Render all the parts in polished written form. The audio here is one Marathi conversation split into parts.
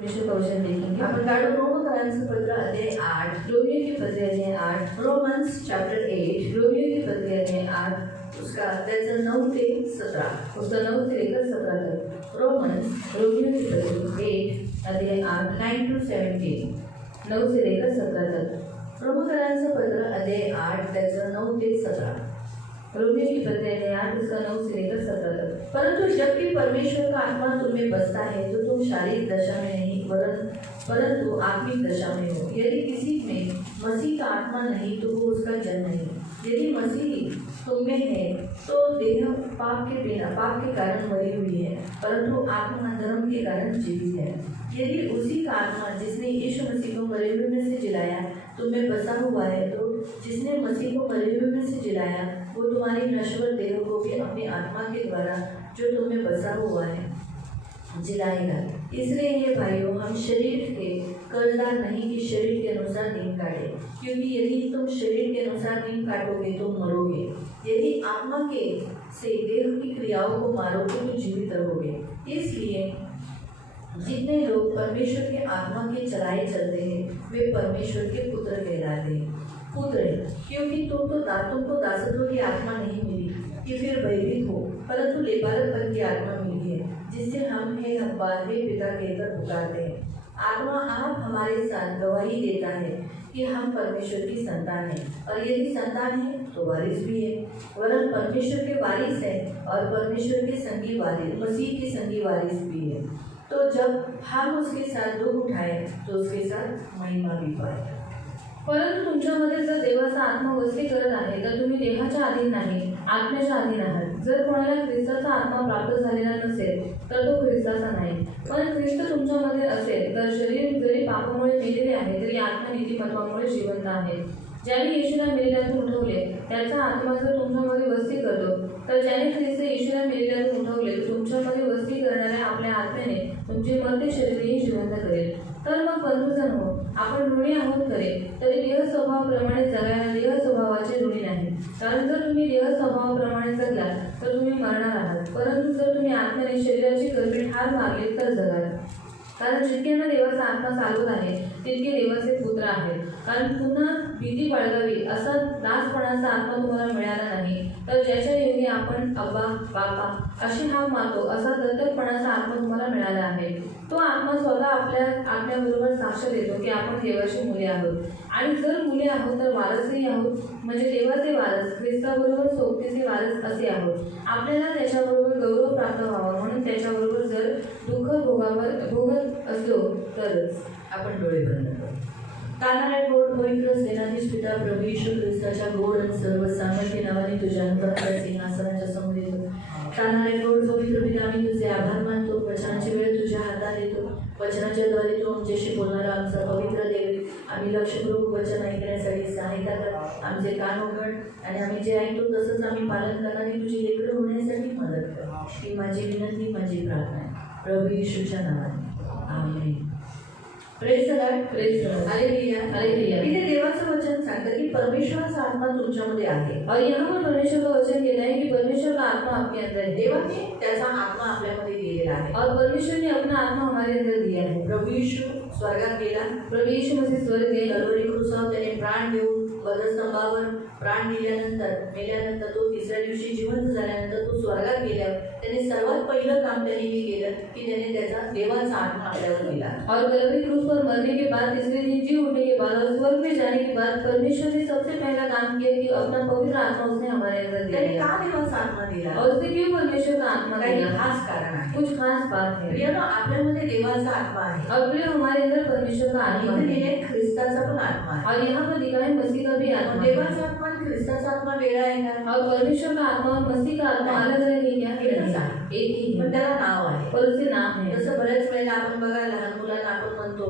क्वेश्चन देखेंगे। आपण काढू रोमकरांचं पत्र अध्याय 8, रोमियो की पत्र अध्याय 8, रोमन्स चैप्टर 8, रोमियो की पत्र अध्याय 8, उसका त्याचं 9 ते 17, उसका 9 से लेकर 17 तक। रोमन्स रोमियो की पत्र 8 अध्याय 8 9 to 17, 9 से लेकर 17 तक। रोमकरांचं पत्र अध्याय 8 त्याचं 9 ते 17, रोमियो की पत्र अध्याय 8 उसका 9 से लेकर 17 तक। परंतु जबकि परमेश्वर का आत्मा तुम में बसता है तो तुम शारीरिक दशा में नहीं परंतु आत्मिक दशा में हो। यदि किसी में मसीह का आत्मा नहीं तो वो उसका जन नहीं। यदि मसीह तुम में है तो देह पाप के कारण मरी हुई है, परंतु आत्मा धर्म के कारण जीवित है। यदि उसी का आत्मा जिसने यीशु मसीह को मरे हुए में से जिलाया तुम में बसा हुआ है, तो जिसने मसीह को मरे हुए में से जिलाया वो तुम्हारी नश्वर देह को भी अपनी आत्मा के द्वारा जो तुम में बसा हुआ है जिलाएगा। इसलिए ये भाइयों, हम शरीर के कर्जदार नहीं कि शरीर के अनुसार दिन काटे, क्योंकि यदि तुम शरीर के अनुसार दिन काटोगे तो मरोगे। यदि आत्मा के से देह की क्रियाओं को मारोगे तो जीवित रहोगे। इसलिए जितने लोग परमेश्वर के आत्मा के चलाए चलते हैं वे परमेश्वर के पुत्र कहलाते हैं। पुत्र, क्योंकि तुमको दासत्व की आत्मा नहीं मिली कि फिर भयभीत हो, परंतु लेपारतपन की आत्मा मिली है, जिससे हम हे अब्बा हे पिता कहकर पुकारते हैं। आत्मा आप हमारे साथ गवाही देता है कि हम परमेश्वर की संतान हैं, और यदि संतान है तो वारिस भी है, वरन परमेश्वर के वारिस है और परमेश्वर के संगी वारिस, मसीह के संगी वारिस भी है। तो जब हम उसके साथ दुख उठाए तो उसके साथ महिमा भी पाए। परंतु तुमच्यामध्ये जर देवाचा आत्मा वस्ती करत आहे तर तुम्ही देहाच्या अधीन नाही, आत्म्याच्या अधीन आहात। जर कोणाला ख्रिस्ताचा आत्मा प्राप्त झालेला नसेल तर तो ख्रिस्ताचा नाही, पण ख्रिस्त तुमच्यामध्ये असेल तर शरीर जरी पापामुळे मेलेले आहे तरी आत्मा नीतिमत्वामुळे जिवंत आहे। ज्याने येशूला मेलेल्यातून उठवले त्याचा आत्मा जर तुमच्यामध्ये वस्ती करतो, तर ज्याने ख्रिस्त येशूला मेलेल्यातून उठवले तर तुमच्यामध्ये वस्ती करणाऱ्या आपल्या आत्म्याने तुमचे मर्त्य शरीरही जिवंत करेल। तर मग बंधुजन हो, आपण ऋणी आहोत खरे, तरी देह स्वभावाप्रमाणे जगायला देह स्वभावाचे ऋणी नाही। कारण जर तुम्ही देह स्वभावाप्रमाणे जगला तर तुम्ही मरणार आहात, परंतु जर तुम्ही आत्म्याने शरीराची करपीण हार मारली तर जगाल। कारण जितक्यांना देवाचा आत्मा चालवत आहे तितके देवाचे पुत्र आहेत। कारण पुन्हा भीती बाळगावी असा दासपणाचा आत्मा तुम्हाला मिळाला नाही, तर ज्याच्या योगी आपण अब्बा बापा अशी हाक मारतो असा दत्तकपणाचा आत्मा तुम्हाला मिळाला आहे। तो आत्मा स्वतः आपल्या आत्म्याबरोबर साक्ष देतो की आपण देवाची मुले आहोत, आणि जर मुले आहोत तर वारसही आहोत, म्हणजे देवाचे वारस, ख्रिस्ताबरोबर सोबतीचे वारस असे आहोत। आपल्याला त्याच्याबरोबर गौरव प्राप्त व्हावा म्हणून त्याच्याबरोबर जर दुःख भोगत असलो तरच। आपण डोळे बंद करू। तानाळे गोड पवित्र सेनाधीश पिता प्रभू येशू ख्रिस्ताच्या गोड आणि सर्व सामर्थ्य नावाने तुझ्या अनुग्रहाच्या सिंहासनाच्या समोर येतो। तानाळे गोड पवित्र पिता, आम्ही तुझे आभार मानतो। वचनाची वेळ तुझ्या हातात येतो। वचनाच्या द्वारे तू आमच्याशी बोलणारा आमचा पवित्र देव, आम्ही लक्षपूर्वक वचन ऐकण्यासाठी सहायता कर। आमचे कान उघड आणि आम्ही जे ऐकतो तसंच आम्ही पालन करणारी तुझी लेकरं होण्यासाठी मदत कर। ही माझी विनंती, माझी प्रार्थना आहे प्रभू येशूच्या नावाने, amen. Praise the lord, praise the lord, hallelujah, hallelujah. इथे देवाचं वचन सांगतं की परमेश्वराचा आत्मा तुमच्यामध्ये आहे, और यहाँ पर परमेश्वर का वचन कहता है कि परमेश्वर का आत्मा आपके अंदर है। देवाने त्याचा आत्मा आपल्यामध्ये दिलेला आहे, और परमेश्वर ने अपना आत्मा हमारे अंदर दिया है। प्रभू यीशु स्वर्गात गेला, प्रभू यीशु मसीह स्वर्ग गए, कल्वरी क्रूसावर त्याने प्राण देऊन वधस्तंभावर प्राण मेल्यानंतर तो तिसऱ्या दिवशी जिवंत झाल्यानंतर तो स्वर्गात गेल्यावर त्याने सर्वात पहिलं काम त्याने हे केलं की त्याने त्याचा देवाचा आत्मा आपल्यावर दिला। और कल्वरी क्रूस पर मरने के बाद तीसरे दिन जी उठने के बाद और स्वर्ग में जाने के बाद परमेश्वर ने सबसे पहला काम किया कि अपना पवित्र आत्मा उसने हमारे अंदर दिया। त्याने का देवाचा आत्मा दिला और उसने क्यों परमेश्वर का आत्मा दिया? खास कारण आहे, कुछ खास बात है। प्रिय, आपल्यामध्ये देवाचा आत्मा आहे, और प्रिय हमारे अंदर परमेश्वर का आत्मा है, ख्रिस्ताचा पण आत्मा आहे। और यहाँ पर दिखा है मसीह का भी आत्मा। देवाचा आत्मा ख्रिस्ताचा आत्मा वेगळा आहे का? और परमेश्वर का आत्मा और मसीह का आत्मा अलग अलग है क्या? एक ही, पण त्याला नाव आहे, और उसके नाम है। जसं बऱ्याच वेळेला आपण बघा लहान मुलांना आपण म्हणतो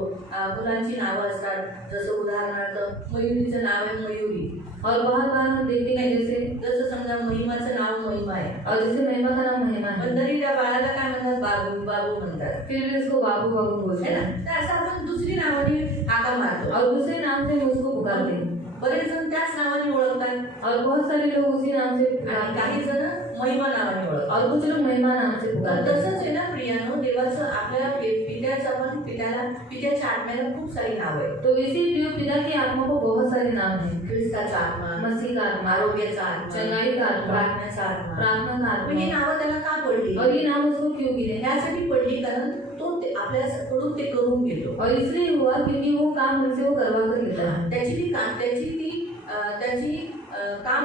मुलांची नावं असतात, जसं उदाहरणार्थ मयुरीचं नाव आहे मयुरी, और बार बार हम देखते हैं जसं समजा महिमाचं नाव महिमा आहे, और जैसे महिमा का नाम महिमा है, पण तरी त्या बाळाला काय म्हणतात? बाबू बाबू म्हणतात, फिर भी उसको बाबू बाबू बोलते हैं ना। तर असं आपण दुसरी नावाने हाका मारतो और दूसरे नाम से उसको पुकारते हैं। बरेच जण त्याच नावाने ओळखतात और बहुत सारे लोग उसी नाम से आणि काही जण महिमा नावाने ओळखतात. और कुछ लोग महिमा नाम से तर पुकारते हैं। तसंच आहे ना प्रियानो, देवाचं आपल्याला पित्याचं पण पित्याच्या आत्म्याला खूप सारी नाव आहे. तो इसी प्रिय पिता की आत्मा को बहुत सारे नाम हैं। ख्रिस्ताचा आत्मा, मसीह का आत्मा, आरोग्याचा आत्मा, चंगाई का आत्मा, प्रार्थनेचा आत्मा. प्रार्थना का मग ही आत्मा। नावं त्याला का पडली? और ये नाम उसको क्यों गिरे? यासाठी पडली कारण तो आपल्याकडून ते करून घेतो. और इसलिए हुआ क्योंकि वो काम हमसे वो करवा कर लेता है। त्याची काम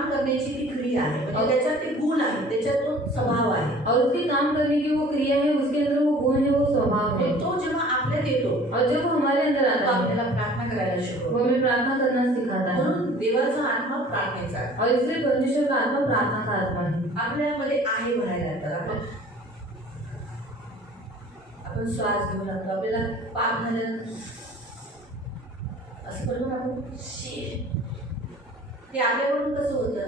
करण्याची ती क्रिया आहे, म्हणजे त्याच्यात ते गुण आहे, त्याच्यात तो स्वभाव आहे. और उसकी काम करने की वो क्रिया है, उसके अंदर वो गुण है, वो स्वभाव है। तो जेव्हा आपल्यात येतो और जब वो हमारे अंदर तो आता है आपल्याला प्रार्थना करायला शिकवतो. वो हमें प्रार्थना करना सिखाता है। म्हणून देवाचा आत्मा प्रार्थनेचा आहे. और इसलिए परमेश्वर का आत्मा प्रार्थना का आत्मा है। आपल्यामध्ये आहे म्हणायला लागतात. आपण श्वास घेऊ लागतो, आपल्याला पाप झाल्यानंतर असं करतो ना आपण, ते आपल्याकडून कसं होतं?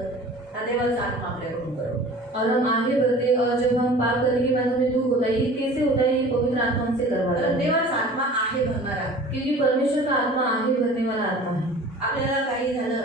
हा देवाचा आत्मा आपल्याकडून करतो. और हम आगे बढ़ते और जब हम पाप करने के बाद हमें दुख होता है, ये कैसे होता है? ये पवित्र आत्मा हमसे करवाता तर है। देवाचा आत्मा आहे भरणारा, क्योंकि परमेश्वर का आत्मा आहे भरने वाला आत्मा है। आपल्याला काही झालं,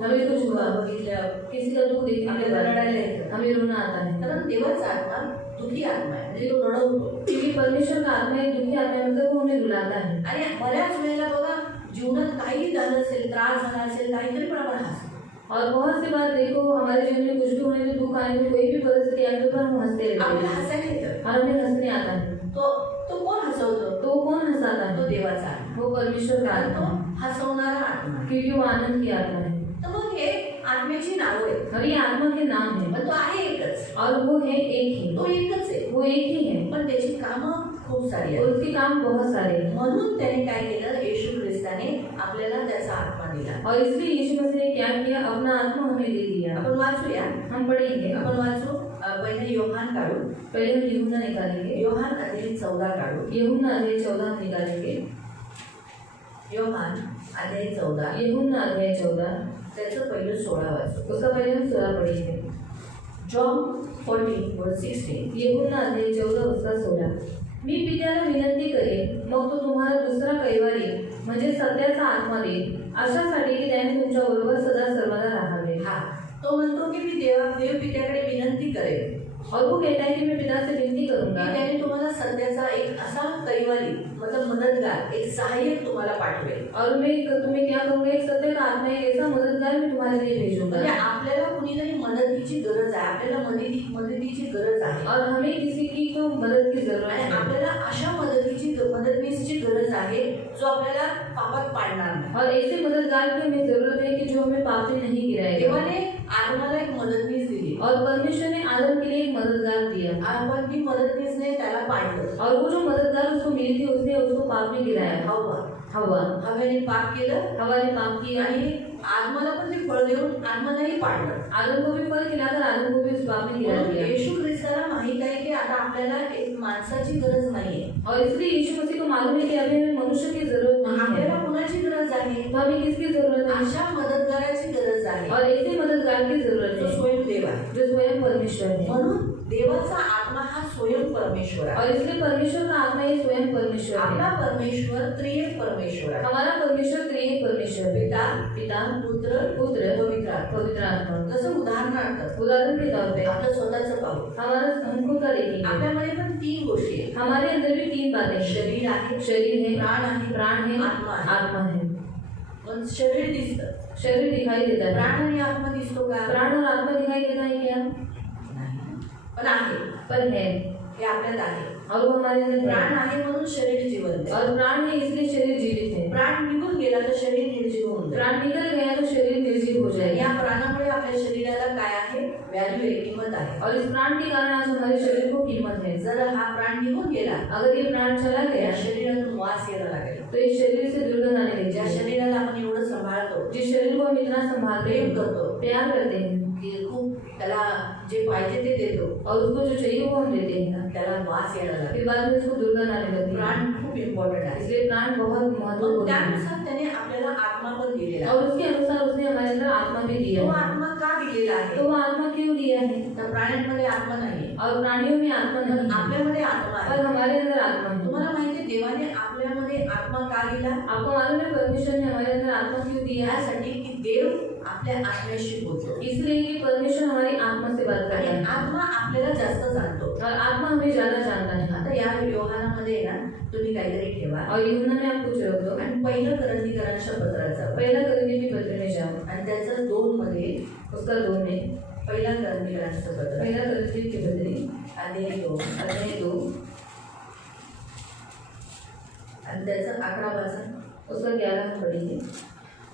हमें कुछ हुआ, बघितलं, किसी का दुख देखने के आपल्याला बाद रडायला येतं. हमें रोना आता है। कारण देवाचा आत्मा दुःखी आत्मा आहे, म्हणजे तो रडवतो. क्योंकि परमेश्वर का आत्मा एक दुखी आत्मा है, मतलब वो हमें रुलाता है। आणि बऱ्याच वेळेला बघा, जीवनात काही झालं असेल, त्रास झाला असेल, काहीतरी पण आपण हसतो. और बहुत सी बार देखो, हमारे जीवन में कुछ भी होने में, दुख आने में, कोई भी परिस्थिति आने पर हम हंसते रहते आपल्याला हैं हसायला येतं. और हमें हंसने आता है। तो कोण हसवतो? तो वो कौन हंसाता तो है? देवाचा आत्मा. वो परमेश्वर का कारण आत्मा तो है, हसवणारा आत्मा आहे. क्योंकि वो आनंद की आत्मा है। तर मग हे आत्म्याची नावं आहेत. और ये आत्मा के नाम है, पण तो आहे एकच, और वो है एक ही, तो एकच आहे. वो एक ही है, पण त्याची कामं खूप सारी और आहेत. उसके काम बहुत सारे हैं। म्हणून त्याने काय केलं? येशू ख्रिस्ताने आपल्याला त्याचा आत्मा दिला. और इसलिए यीशु मसीह ने क्या किया? अपना आत्मा हमें दे दिया। आपण वाचूया. हम पढ़ेंगे, आपण वाचू. पहिले योहान काढू. पहले हम यूहन्ना निकालेंगे, योहान अध्याय 14 काढू. यूहन्ना अध्याय 14 हम निकालेंगे। योहान अध्याय 14 यूहन्ना अध्याय 14, त्याचं पहिलं 16 वाचू. उसका पहले हम 16 पढ़ेंगे। जॉन 14:16. यूहन्ना अध्याय 14 उसका 16। मी पित्याला विनंती करेन, मग तो तुम्हाला दुसरा कैवारी म्हणजे सत्याचा आत्मा देईल, अशासाठी की त्याने तुमच्या बरोबर सदा सर्वदा राहावे। हा, तो म्हणतो की मी देव पित्याकडे विनंती करेन और वो कहता है कि मैं पिता से विनती की करूंगा त्याने तुम्हाला सध्याचा एक असा कैवारी मतलब मदतगार, एक सहाय्यक तुम्हाला पाठवेल. और मैं तुम्हें क्या करूंगा? एक सत्य का आत्मा, एक ऐसा मददगार मैं तुम्हारे लिए भेजूंगा। म्हणजे आपल्याला कुणीतरी मदतीची गरज आहे, आपल्याला मदतीची गरज आहे. और हमें किसी की तो मदद की जरूरत आणि है, आपल्याला अशा मदतनीसची गरज आहे जो आपल्याला पापात पाडणार नाही. और ऐसे मददगार की हमें जरूरत है कि जो हमें पाप में नहीं गिराएगा। देवाने आदमाला एक मदतनीस दिली और परमेश्वर ने आदम के लिए एक मददगार दिया, पण ती मदतनीसने त्याला पाडलं. और वो जो मददगार उसको मिली थी, उसने उसको पाप में गिराया। हवा हवेने पाप केलं हवा ने पाप किया, आणि आदमाला पण ते फळ देऊन आदमालाही पाडलं. आदम को भी फल खिलाकर आदम को भी उस पाप में गिरा म्हणून दिया। येशू ख्रिस्ताला माहित आहे की आता आपल्याला एक माणसाची गरज नाहीये. और इसलिए यीशु मसीह को मालूम है कि अभी हमें मनुष्य की जरूरत नहीं आपल्याला है, कुणाची गरज आहे? तो हमें किसकी जरूरत है? अशा मदतगाराची गरज आहे और ऐसे मददगार की जरूरत जो है स्वयं देव आहे. जो स्वयं परमेश्वर है। म्हणून देवाचा आत्मा हा स्वयं परमेश्वर आहे. और इसलिए परमेश्वर का आत्मा ही स्वयं परमेश्वर आपला है। परमेश्वर त्रिएक परमेश्वर आहे. हमारा परमेश्वर त्रिएक परमेश्वर है, पिता, पिता, पुत्र, पुत्र, पवित्र आत्मा. पवित्र आत्मा। जसं उदाहरणार्थ उदाहरण के तौर पे आपलं स्वतःचं पाहू. हमारा हम खुद का देखेंगे, आपल्यामध्ये पण 3 गोष्टी आहेत. हमारे अंदर भी 3 बातें हैं। शरीर आहे, शरीर है, प्राण आहे, प्राण है, आत्मा आहे. आत्मा है। पण शरीर दिसतं, शरीर दिखाई देता है, प्राण आणि आत्मा दिसतो का? प्राण और आत्मा दिखाई देता है क्या? नाही. पण आहे, पर है, हे आपल्यात आहे. और वो हमारे अंदर प्राण है। आहे म्हणून शरीर जिवंत आहे. और प्राण है इसलिए शरीर जीवित है। प्राण निघून गेला तर शरीर निर्जीव होऊन जाईल. प्राण निकल गया तो शरीर निर्जीव हो जाएगा। या प्राणामुळे आपल्या शरीराला काय आहे? व्हॅल्यू आहे, किंमत आहे. और इस प्राण के कारण आज हमारे शरीर को कीमत है। जर हा प्राण निघून गेला अगर ये प्राण चला या गया शरीरातून वास यायला लागेल. तो इस शरीर से दुर्गंध आने लग ज्या जाएगी। शरीराला आपण एवढं सांभाळतो, जिस शरीर को हम इतना संभालते प्रेम हैं, करतो, प्यार करते हैं, की खूप त्याला जे पाहिजे ते देतो, और उसको जो चाहिए वो हम देते हैं, त्याला वास यायला लागेल. फिर बाद में उसको दुर्गंध आने लगती है। प्राण खूप इम्पॉर्टंट आहे. इसलिए प्राण बहुत मग महत्वपूर्ण है। त्यानुसार त्याने आपल्याला आत्मा पण दिलेला आहे. और उसके अनुसार उसने हमारे अंदर आत्मा भी दिया तो है। आत्मा का दिलेला आहे? तो वो आत्मा क्यों दिया है? तर प्राण्यांमध्ये आत्मा नाही, और प्राणियों में आत्मा पण नहीं है, आपल्यामध्ये आत्मा आहे. पर हमारे अंदर आत्मा है। तुम्हाला माहिती आहे देवाने आपल्यामध्ये आत्मा का दिला? आपको मालूम है परमेश्वर ने हमारे अंदर आत्मा क्यों दी है? यासाठी की देव आपल्या आत्म्याशी बोलतो इसलिए कि परमेश्वर हमारी आत्मा से बात करता आणि है आत्मा आपल्याला जास्त जाणतो. और आत्मा हमें ज्यादा जानता है. आता या व्यवहारामध्ये ना तुम्ही काहीतरी ठेवा और यूहन्ना में आप कुछ रख दो. आणि पहिलं करंदीकरांच्या पत्राचा पहला करिन्थियों की पत्र में जाओ. आणि त्याचं 2 मध्ये उसका 2 में पहिला करंदीकरांचं पत्र पहला करिन्थियों की पत्री अध्याय 2 आणि त्याचं 11 वाचन. उसका 11 पढ़ेंगे.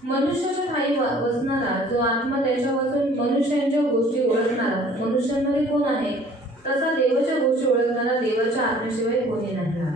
मनुष्याच्या ठाई वसणारा जो आत्मा त्याच्यापासून मनुष्यांच्या गोष्टी ओळखणारा मनुष्यांमध्ये कोण आहे तसा देवाच्या गोष्टी ओळखणारा देवाच्या आत्म्याशिवाय कोणी नाही.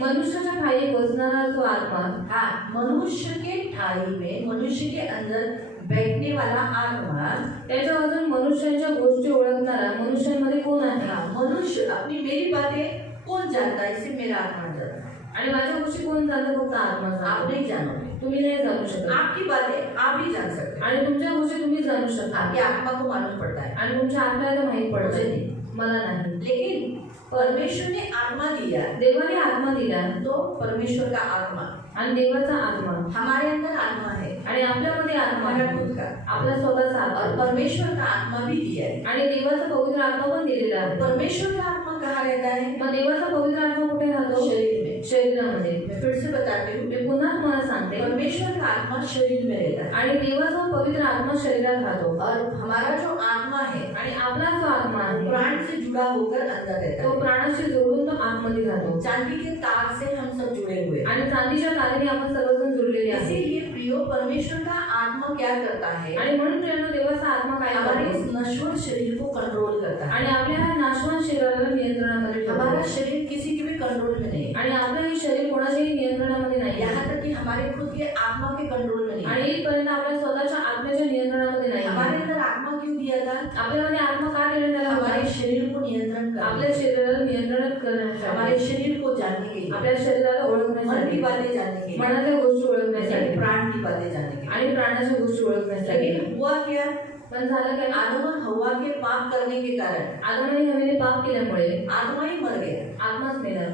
मनुष्याच्या ठाई वसणारा जो आत्मा, हाँ, मनुष्य के ठाई में, मनुष्य के अंदर बैठने वाला आत्मा, त्याच्यापासून मनुष्यांच्या गोष्टी ओळखणारा मनुष्यांमध्ये कोण आहे. मनुष्य अपनी मेरी बातें कौन जानता है? इसे मेरा आत्मा जानता है. आणि माझ्या गोष्टी कोण जाणतं? फक्त आत्मा आप जाणतो. नहीं जानोगे. तुम्ही नाही जाणू शकत. आपकी बातें आप ही जान सकते हैं. आणि तुमच्या गोष्टी तुम्ही जाणू शकता. आपकी आत्मा को मालूम पड़ता है. आणि तुमच्या आत्म्याला तर माहीत पडत मुझे नाही. मला नाही. लेकिन परमेश्वर ने आत्मा दिया, देवाने आत्मा दिला तो परमेश्वर का आत्मा आणि देवाचा आत्मा हमारे अंदर आत्मा है, आणि आपल्यामध्ये आत्मा हमारा आहे. खुद का, आपला स्वतःचा और आत्मा परमेश्वर का आत्मा भी दिया है. आणि देवाचा पवित्र आत्मा पण दिलेला आहे. परमेश्वर का आत्मा कहाँ रहता है? मग देवाचा पवित्र आत्मा कुठे राहतो? शरीर में. शरीरामध्ये. मैं फिर से बताती हूँ, मी पुन्हा तुम्हाला सांगते. परमेश्वर का आत्मा शरीर में रहता है आणि देवाचा पवित्र आत्मा शरीरात राहतो. और हमारा जो आत्मा है आणि आपला जो आत्मा आहे प्राण से जुड़ा होकर अंदर रहता तो है. प्राणाशी जोडून तो आतमध्ये राहतो. चांदी के तार से हम सब जुड़े हुए हैं. आणि चांदीच्या तारेने आपण सर्वजण जुळलेले आहे. इसीलिए प्रियो, परमेश्वर का आत्मा क्या करता है? आणि म्हणून प्रियानो देवाचा आत्मा काय हमारे करतो? इस नश्वर शरीर को कंट्रोल करता है. आणि आपल्या ह्या नाशवान शरीराला नियंत्रणामध्ये ठेवतो. हमारा शरीर किसी के भी कंट्रोल में नहीं है. आणि आपलं हे शरीर कोणाच्याही नियंत्रणामध्ये नाही आहे. यहाँ तक कि हमारे खुद के आत्मा के कंट्रोल में नहीं है. आणि इथपर्यंत आपल्या स्वतःच्या आत्म्याच्या नियंत्रणामध्ये नाही हमारे आहे. अंदर आत्मा क्यों दिया था? आपल्यामध्ये आत्मा का देण्यात आला होता? हमारे शरीर को नियंत्रण आपल्या करने, शरीराला नियंत्रण करण्यासाठी, हमारे शरीर को जानने के लिए, आपल्या शरीराला मन ओळखण्यासाठी, की बातें जानने के लिए, मनातल्या गोष्टी ओळखण्यासाठी प्राण की बातें जानने के लिए. आणि प्राणाच्या गोष्टी ओळखण्यासाठी. लेकिन हुआ क्या? पण झालं काय? आदम और हवा के पाप करने के कारण आदम आणि हवेने पाप केल्यामुळे आत्मा ही मर गया. आत्माच मेला.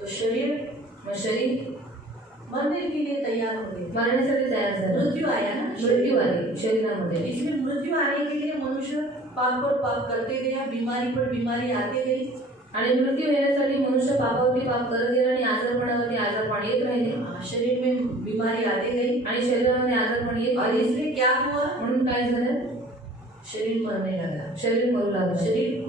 तो शरीर मग शरीर मरने के लिए तैयार हो गए. मरण्यासाठी तयार झालं. मृत्यु आया ना. मृत्यू आली शरीरामध्ये. इसमें मृत्यु आने के लिए मनुष्य पाप पर पाप करते गया, बीमारी पर बीमारी आते गई. आणि मृत्यू येण्यासाठी मनुष्य पापावरती पाप करत गेला आणि आजारपणावरती आजारपण येत राहिले. शरीर में बीमारी आते गई आणि शरीरामध्ये आजारपण येत और राहिले. इसलिए क्या हुआ? म्हणून काय झालं? शरीर मरने लगा. शरीर मरू लागलं. शरीर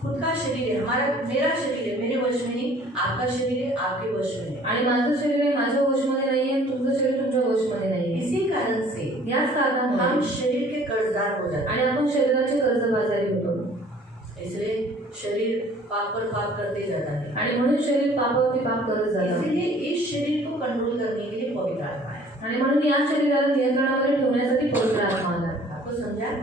खुद का शरीर है, हमारा मेरा शरीर है, मेरे वश में नहीं. आपका शरीर है, आपके वश में है. आणि माझं शरीर आहे माझ्या वशमध्ये नाहीये आणि तुमचं शरीर तुमच्या वशमध्ये नाहीये. इसी कारण से याच कारणामुळे हम शरीर के कर्जदार हो जाते आणि आपण शरीराचे कर्जबाजारी होतो. हैं. इसलिए शरीर पाप पर पाप करते जाता है. आणि म्हणून शरीर पापावरती पाप करत जातं. इसीलिए इस शरीर को कंट्रोल करने के लिए पवित्र आत्मा है. आणि म्हणून या शरीराला नियंत्रणामध्ये ठेवण्यासाठी पवित्र आत्मा आला. आपको समझा?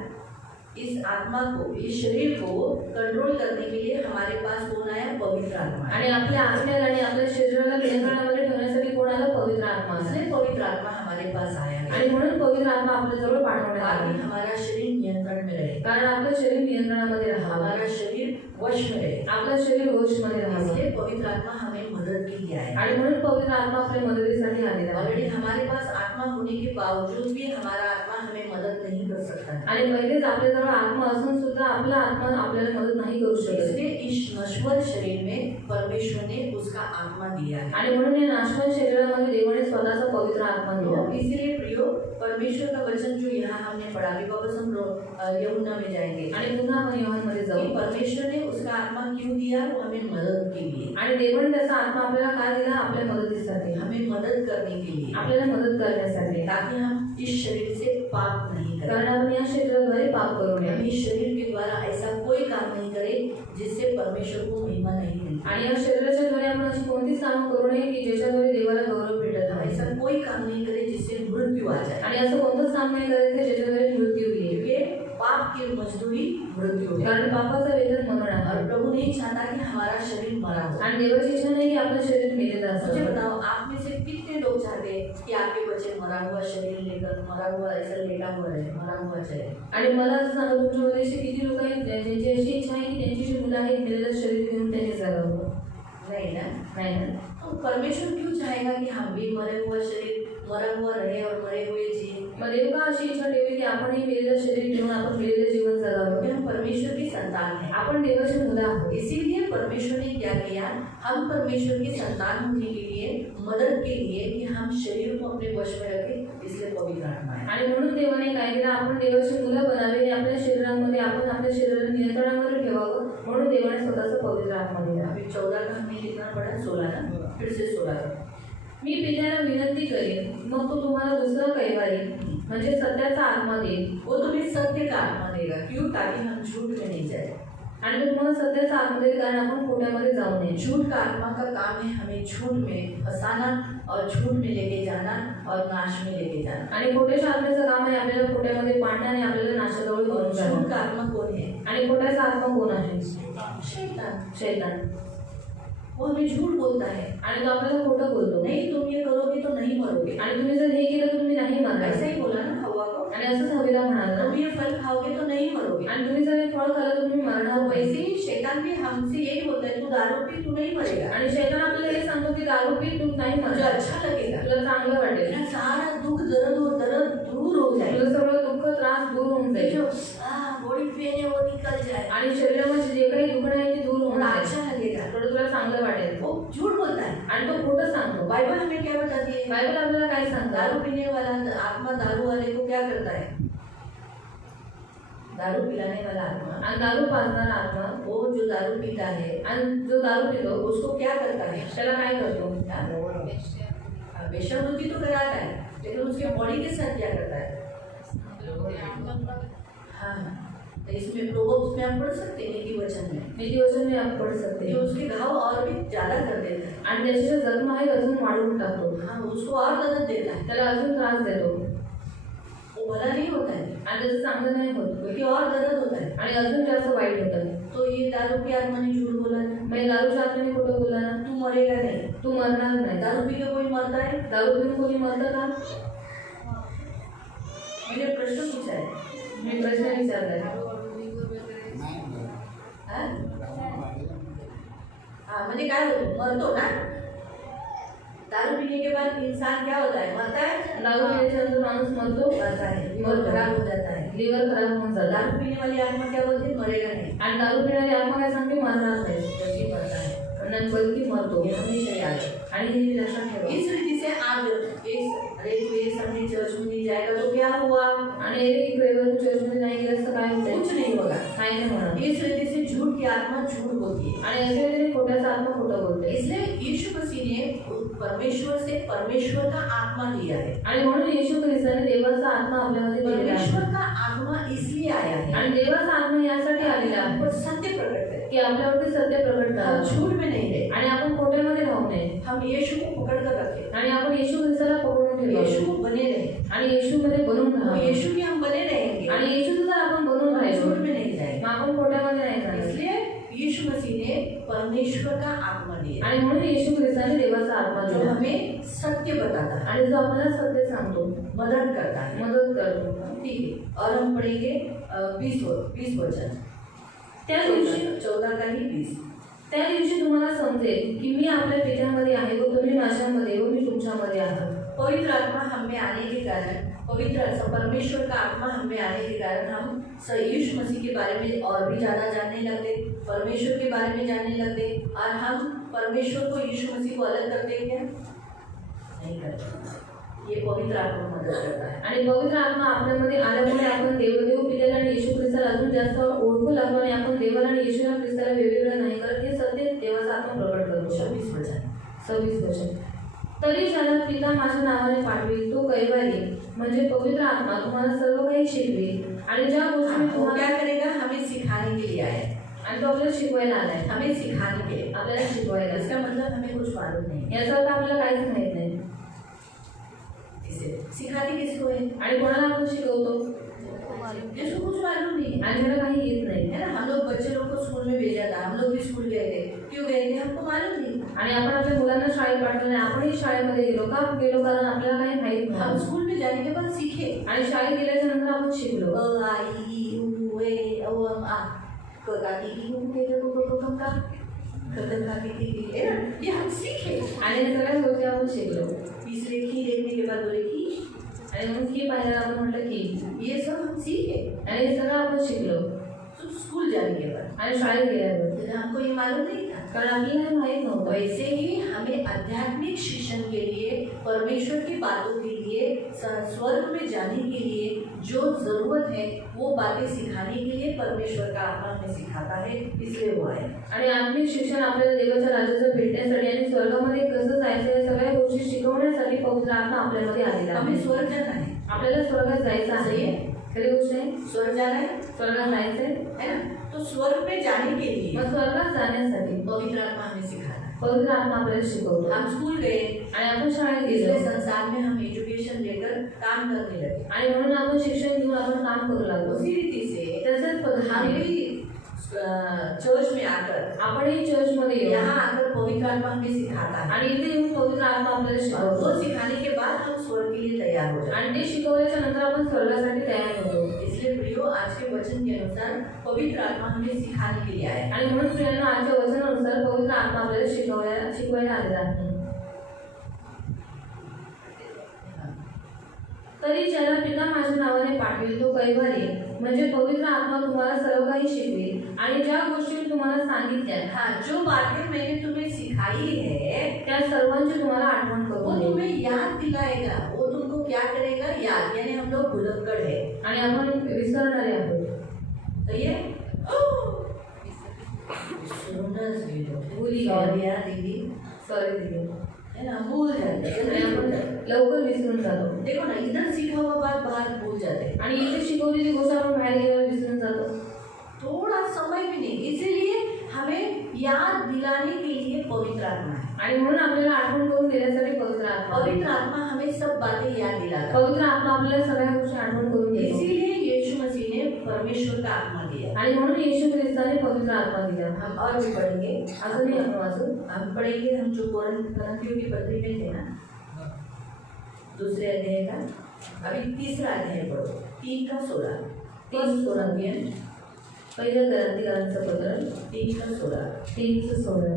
इस आत्मा को, इस शरीर को कंट्रोल करने के लिए हमारे पास कौन आया? पवित्र आत्मा. आणि आपल्या आत्म्याला आणि आपल्या शरीराला नियंत्रणामध्ये ठेवण्यासाठी कोणाला? पवित्र आत्मा आला. इसलिए पवित्र आत्मा हमारे पास आया है आणि म्हणून पवित्र आत्मा आपल्या जवळ पाठवण्यात ताकि आला. हमारा शरीर नियंत्रण में रहे, कारण आपलं शरीर नियंत्रणामध्ये राहावं. हमारा शरीर वश में रहे. आपलं शरीर वशमध्ये राहावं. इसलिए पवित्र आत्मा हमें मदद के लिए आया. आणि म्हणून पवित्र आत्मा आपल्या मदतीसाठी आलेला आहे. ऑलरेडी हमारे पास आत्मा होने के बावजूद भी हमारा आत्मा हमें मदद नहीं कर सकता है. आणि पहिलेच आपल्याजवळ आत्मा असून सुद्धा आपला आत्मा आपल्याला मदत नाही करू शकत. इसलिए इस नश्वर शरीर में परमेश्वर ने उसका आत्मा दिया है. आणि म्हणून या नाशवान शरीरामध्ये देवाने स्वतःचा पवित्र आत्मा दिला. तो इसीलिए प्रियो, परमेश्वर का वचन जो यहाँ हमने पढ़ा, अभी वापस हम यूहन्ना में जाएंगे. आणि पुन्हा आपण योहानमध्ये कि जाऊ. परमेश्वर ने उसका आत्मा क्यों दिया? वो हमें मदद के लिए, आणि देवाने त्याचा आत्मा आपल्याला का दिला? आपल्या मदतीसाठी, हमें मदद करने के लिए, आपल्याला मदत करण्यासाठी. ताकि हम इस शरीर से पाप नहीं करें. कारण आपण या शरीराद्वारे पाप करू हम नये. इस शरीर के द्वारा ऐसा कोई काम नहीं करें जिससे परमेश्वर को महिमा नहीं मिलती. आणि या शरीराच्या द्वारे आपण अशी कोणतीच कामं करू नये की ज्याच्याद्वारे देवाला गौरव भेटत हम नाही. ऐसा कोई काम नहीं करें जिससे मृत्यु आ जाए. आणि असं कोणतंच काम नाही करायचं ज्याच्याद्वारे मृत्यू येईल. क्योंकि पाप की मजदूरी मृत्यु है. कारण पापाचं वेतन मरण आहे. और प्रभु नहीं चाहता कि हमारा शरीर मरा हो. आणि देवाची इच्छा नाही की आपलं शरीर मेलेलं मुझे असावं. बताओ, आप में से कितने लोग चाहते हैं कि आपके बच्चे मरा हुआ शरीर लेकर, मरा हुआ ऐसा लेटा हुआ रहे, मरा हुआ चले? आणि मला असं सांगा, तुमच्यामध्ये असे किती लोक आहेत ज्यांची अशी इच्छा आहे की त्यांची जी मुलं आहेत मेलेलं शरीर घेऊन त्यांनी जगावं. नहीं ना। नाही ना. तो परमेश्वर क्यों चाहेगा कि हम भी मरे हुआ शरीर मरा हुआ रहे और मरे हुए जिए? मग देव का अशी इच्छा ठेवली की आपणही मेलेलं शरीर घेऊन आपण मेलेलं जीवन जगावं. क्योंकि हम परमेश्वर की संतान हैं। आपण देवाची मुलं आहोत. इसीलिए परमेश्वर ने क्या किया, हम परमेश्वर की संतान होने के लिए, मदद के लिए कि हम शरीर को अपने वश में रखें, इसलिए पवित्र आत्मा है. आणि म्हणून देवाने काय केलं, आपण देवाची मुलं बनावी आणि आपल्या शरीरामध्ये आपण आपल्या शरीराला नियंत्रणामध्ये ठेवावं, म्हणून देवाने स्वतःचा पवित्र आत्मा दिला. अभी 14 का हमने कितना पढ़ा? 16 ना. फिर से 16. मी पित्याला विनंती करेन, मग तो तुम्हाला दुसरा कैवारी म्हणजे सत्याचा आत्मा देईल. वो तुम्हें सत्य का आत्मा देगा. क्यों? ताकि हम झूठ में नहीं जाए. आणि तो तुम्हाला सत्याचा आत्मा देईल कारण आपण खोट्यामध्ये जाऊ नये. झूठ का आत्मा का काम है हमें झूठ में फंसाना और झूठ में लेके जाना और नाश में लेके जाना. आणि खोट्याच्या आत्म्याचं काम आहे आपल्याला खोट्यामध्ये पाडणं आणि आपल्याला नाशाजवळ घेऊन झूठ जाणं. का आत्मा कौन है? आणि खोट्याचा आत्मा कोण आहे? शैतान. शैतान. वो हमें झूठ बोलता है. आणि तो आपल्याला खोटं बोलतो. नहीं, तुम ये करोगे तो नहीं मरोगे. आणि तुम्ही जर हे केलं तर तुम्ही नाही मरणार. ऐसा ही बोला ना हवा को. आणि असंच हवीला म्हणाला. तुम ये फल खाओगे तो नहीं मरोगे. आणि तुम्ही जर हे फळ खाल्लं तर तुम्ही मरणार नाही. वैसे ही शैतान भी हमसे यही बोलता है, तू दारू पी तू नहीं मरेगा. आणि शैतान आपल्याला हे सांगतो की दारू पी तू नाही मुझे मरणार. अच्छा लगेगा. तुला चांगलं वाटेल. मेरा सारा दुख दर्द दूर हो जाएगा. तुला सगळं दुःख त्रास दूर होऊन ये जाईल. जो बॉडी पेन है वो निकल जाए. आणि शरीरामध्ये जे काही दुखणं आहे ते दूर होऊन थोड़ा जाईल. अच्छा लगेगा. थोडं तुला चांगलं वाटेल. वो झूठ बोलता है. आणि तो खोटं सांगतो. बाइबल हमें क्या बताती है? बायबल आपल्याला काय सांगतात? दारू पीने वाला आत्मा दारू वाले को क्या करता है? दारू पिलाने वाला आत्मा, आणि दारू पाजणारा आत्मा, वो जो दारू पीता है आणि जो दारू पितो उसको क्या करता है? त्याला काय करतो? वेश्यावृत्ति तो कराता है, लेकिन उसके बॉडी के साथ क्या करता है? हाँ, तो इसमें प्रोवर्ब्स में आप पढ़ सकते हैं नीति वचन में. नीति वचन में आप पढ़ सकते कि हैं. उसके घाव और भी ज्यादा कर देता है. आणि त्याचे जे जखम आहे अजून वाढवून टाकतो. हाँ, उसको और मदद देता है. त्याला अजून त्रास देतो. वो भला नहीं होता है, आणि त्याचं चांगलं नाही होत. बल्कि और दर्द होता है. आणि अजून जास्त वाईट होतं. तो ये दारू की आत्मा ने झूठ बोला ना. म्हणजे दारूच्या आत्म्याने खोटं बोलला ना. तू मरेगा नहीं. तू मरणार नाही. दारू पी के कोई मरता है? दारू पिऊन कोणी मरतं का? मैंने प्रश्न पूछा है. मी प्रश्न विचारलाय. हाँ? हाँ, म्हणजे काय होतो? मरतो ना. दारू पीने के बाद इंसान क्या होता है? मरता है. दारू पिण्याच्या नंतर माणूस मरतो. मरता है. लिवर खराब हो जाता है. लिव्हर खराब होऊन जातं. दारू पीने वाली आत्मा क्या बोलती है? मरेगा नहीं. आणि दारू पिणारी आत्मा काय सांगते? मरणार नाही. बल्कि मरता है. आणि बल्कि मरतो. ये हमेशा याद है. आणि हे लक्षात ठेवा. इस रीति से आप अरे तू ये संडे चर्च में नहीं जाएगा तो क्या हुआ? आणि एक रविवार चर्चमध्ये नाही गेलं तर काय होतं? कुछ नहीं होगा. काय नाही होणार. इस रीति से झूठ की आत्मा झूठ बोलती है. आणि अशा रीतीने खोट्याचा आत्मा खोटं बोलते. इसलिए यीशु मसीह ने परमेश्वर से परमेश्वर का आत्मा दिया है. आणि म्हणून येशू ख्रिस्ताने देवाचा आत्मा आपल्यामध्ये दिलेला आहे. परमेश्वर का आत्मा इसलिए आया है आणि देवाचा आत्मा यासाठी आलेला आहे और सत्य प्रकट है की आपल्यावरती सत्य प्रकट हम करावं. झूठ में नहीं रहे. आणि आपण खोट्यामध्ये राहू नये. हम यीशु को पकड़ कर रखे. आणि आपण येशू ख्रिस्ताला पकडून यीशु ठेवावं. को बने रहे. आणि येशूमध्ये बनून तो राहावं. यीशु की हम बने रहेंगे. आणि येशूचं जर आपण बनून हम राहिलो झूठ में नहीं जाएंगे. मग आपण खोट्यामध्ये नाही जाणार. इसलिए यीशु मसीह ने परमेश्वर का आत्मा दिया आणि म्हणून येशू ख्रिस्ताने देवाचा आत्मा जो दिला हमें सत्य बताता है, आणि जो आपल्याला सत्य सांगतो, मदद करता है. मदत करतो. ठीक है. और हम पढ़ेंगे 20 वचन. त्या दिवशी 14 का ही 20. त्या दिवशी तुम्हाला समजेल की मी आपल्या पित्यामध्ये आहे व तुम्ही माझ्यामध्ये व मी तुमच्यामध्ये आहे. पवित्र आत्मा हम में आने के कारण, परमेश्वर का आत्मा हम में आने के कारण हम यीशु मसीह के बारे में और भी ज़्यादा जानने लगते, परमेश्वर के बारे में जानने लगते. और हम परमेश्वर को यीशु मसीह को अलग करते हैं क्या? नहीं करते. ये पवित्र आत्मा मदद करता है. आणि पवित्र आत्मा आपल्यामध्ये आल्यामुळे आपण देव पित्याला आणि येशू ख्रिस्ताला अजून जास्त ओळखू लागलो आणि आपण देवाला आणि येशू ख्रिस्ताला वेगवेगळं नाही करत. हे सत्य देवाचा आत्मा प्रकट करतो. 26 वचन. 26 वचन. तरी ज्याला पिता माझ्या नावाने पाठवेल तो कैवारी म्हणजे पवित्र आत्मा तुम्हाला सर्व काही शिकवेल आणि ज्या गोष्टी मी वो तुम्हाला क्या करेगा? हमें सिखाने के लिए आया है. आणि तो आपल्याला शिकवायला आलाय. हमें सिखाने के लिए. आपल्याला शिकवायला. इसका मतलब हमें कुछ मालूम नहीं. याचा अर्थ आपल्याला काहीच माहित नाही. इसे सिखाते किसको है? आणि कोणाला आपण शिकवतो? जिसको कुछ मालूम नहीं है. आणि ज्याला काही येत नाही. है ना. हम लोग बच्चे लोग को स्कूल में भेजा था. हम लोग भी स्कूल गए थे. क्यों गए थे? हमको मालूम नहीं. आणि आपण आपल्या मुलांना शाळेत पाठवलं नाही. आपणही शाळेमध्ये गेलो का? गेलो कारण आपल्याला काही माहित हम नव्हतं. स्कूल में जाने के बाद सीखे. आणि शाळेत गेल्याच्या नंतर आपण शिकलो. अ आ इ ई उ ए औ अम आ क का की की कु के क ख ग घ का. खतरनाक थी ये हम सीखे। आणि या सगळ्या गोष्टी आपण शिकलो। तीसरे की देखने के बाद बोले की आणि मग की पाहिलं आपण म्हटलं की ये सब हम सीखे। आणि हे सगळं आपण शिकलो। तो स्कूल जाने के बाद आणि शाळेत गेल्यावर हमको ये मालूम नहीं था, कारण आपल्याला माहीत नव्हतं। वैसे ही हमें आध्यात्मिक शिक्षण के लिए, परमेश्वर की बातों के लिए, स्वर्ग में जाने के लिए जो जरूरत है वो बातें सिखाने के लिए परमेश्वर का आत्मा हमें सिखाता है, इसलिए वो आए। आणि आत्मिक शिक्षण आपल्याला देवाच्या राज्यात भेटण्यासाठी आणि स्वर्गामध्ये कसं जायचं या सगळ्या गोष्टी शिकवण्यासाठी पवित्र आत्मा आपल्यामध्ये आलेला आहे। हमें स्वर्ग जाना है, आपल्याला स्वर्गात जायचं आहे। खरी गोष्ट आहे, स्वर्ग जाना है, स्वर्गात जायचंय है ना। तो स्वर्ग में जाने के लिए मग स्वर्गात जाण्यासाठी पवित्र आत्मा हमें सिखाना है। पवित्र आत्मा आपल्याला शिकवतो। हम स्कूल गए आणि आपण शाळेत इसलिए गेलो संसार में हम एजुकेशन लेकर काम करने लगे। आणि म्हणून आपण शिक्षण घेऊन आपण काम करू लागलो। उसी रीति से तसंच हम पद्धतीने भी चर्च में आकर, आपणही चर्चमध्ये येऊ यहाँ आकर पवित्र आत्मा हमें सिखाता है आणि इथे येऊन पवित्र आत्मा आपल्याला और शिकवतो। वो सिखाने के बाद हम स्वर्ग के लिए तैयार हो जाते आणि ते शिकवल्याच्या नंतर आपण स्वर्गासाठी तयार होतो। हैं। इसलिए प्रियो आज के वचन के अनुसार पवित्र आत्मा हमें सिखाने के लिए आया। आणि म्हणून प्रियांनो आजच्या वचनानुसार पवित्र आत्मा आपल्याला शिकवायला आलेला आहे। तरी ज्याला पिता माझ्या नावाने पाठवेल तो कैवारी म्हणजे पवित्र आत्मा तुम्हाला सर्व काही शिकवेल आणि ज्या गोष्टी तुम्हाला सांगितल्या हाँ, जो बातें मैंने तुम्हें सिखाई है त्या सर्वांची तुम्हाला आठवण वो करून देईल। तुम्हें याद दिलाएगा। वो तुमको क्या करेगा? याद, यानी हम लोग भुलक्कड़ है। आणि आपण विसरणारे आहोत। सही है? सुनस भूली सॉरी यार दीदी, सॉरी दीदी, है ना, भूल जाते आणि हैं। आपण लवकर विसरून जातो। देखो ना, इधर सीखा हुआ बात बाहर भूल जाते हैं। आणि इथे शिकवलेली गोष्ट आपण बाहेर गेल्यावर विसरून जातो। थोड़ा समय भी नहीं, इसीलिए हमें याद दिलाने के लिए पवित्र आत्मा है। आणि म्हणून आपल्याला आठवण करून देण्यासाठी पवित्र आत्मा। पवित्र आत्मा हमें सब बातें याद दिलाता है। पवित्र आत्मा आपल्याला सगळ्या गोष्टी आठवण करून देतो। इसीलिए यीशु मसीह ने परमेश्वर का आत्मा दिया। आणि म्हणून येशू ख्रिस्ताने पवित्र आत्मा दिला। हम और भी पढ़ेंगे, अजूनही आपण वाचू। हम पढ़ेंगे, हम जो कोरिन्थियों की पत्री में थे ना, दूसरे अध्याय का, अभी तीसरा अध्याय पढ़ो, 3:16। 3:16 पहिलं गलातीकरांचं पत्र 3:16। 3:16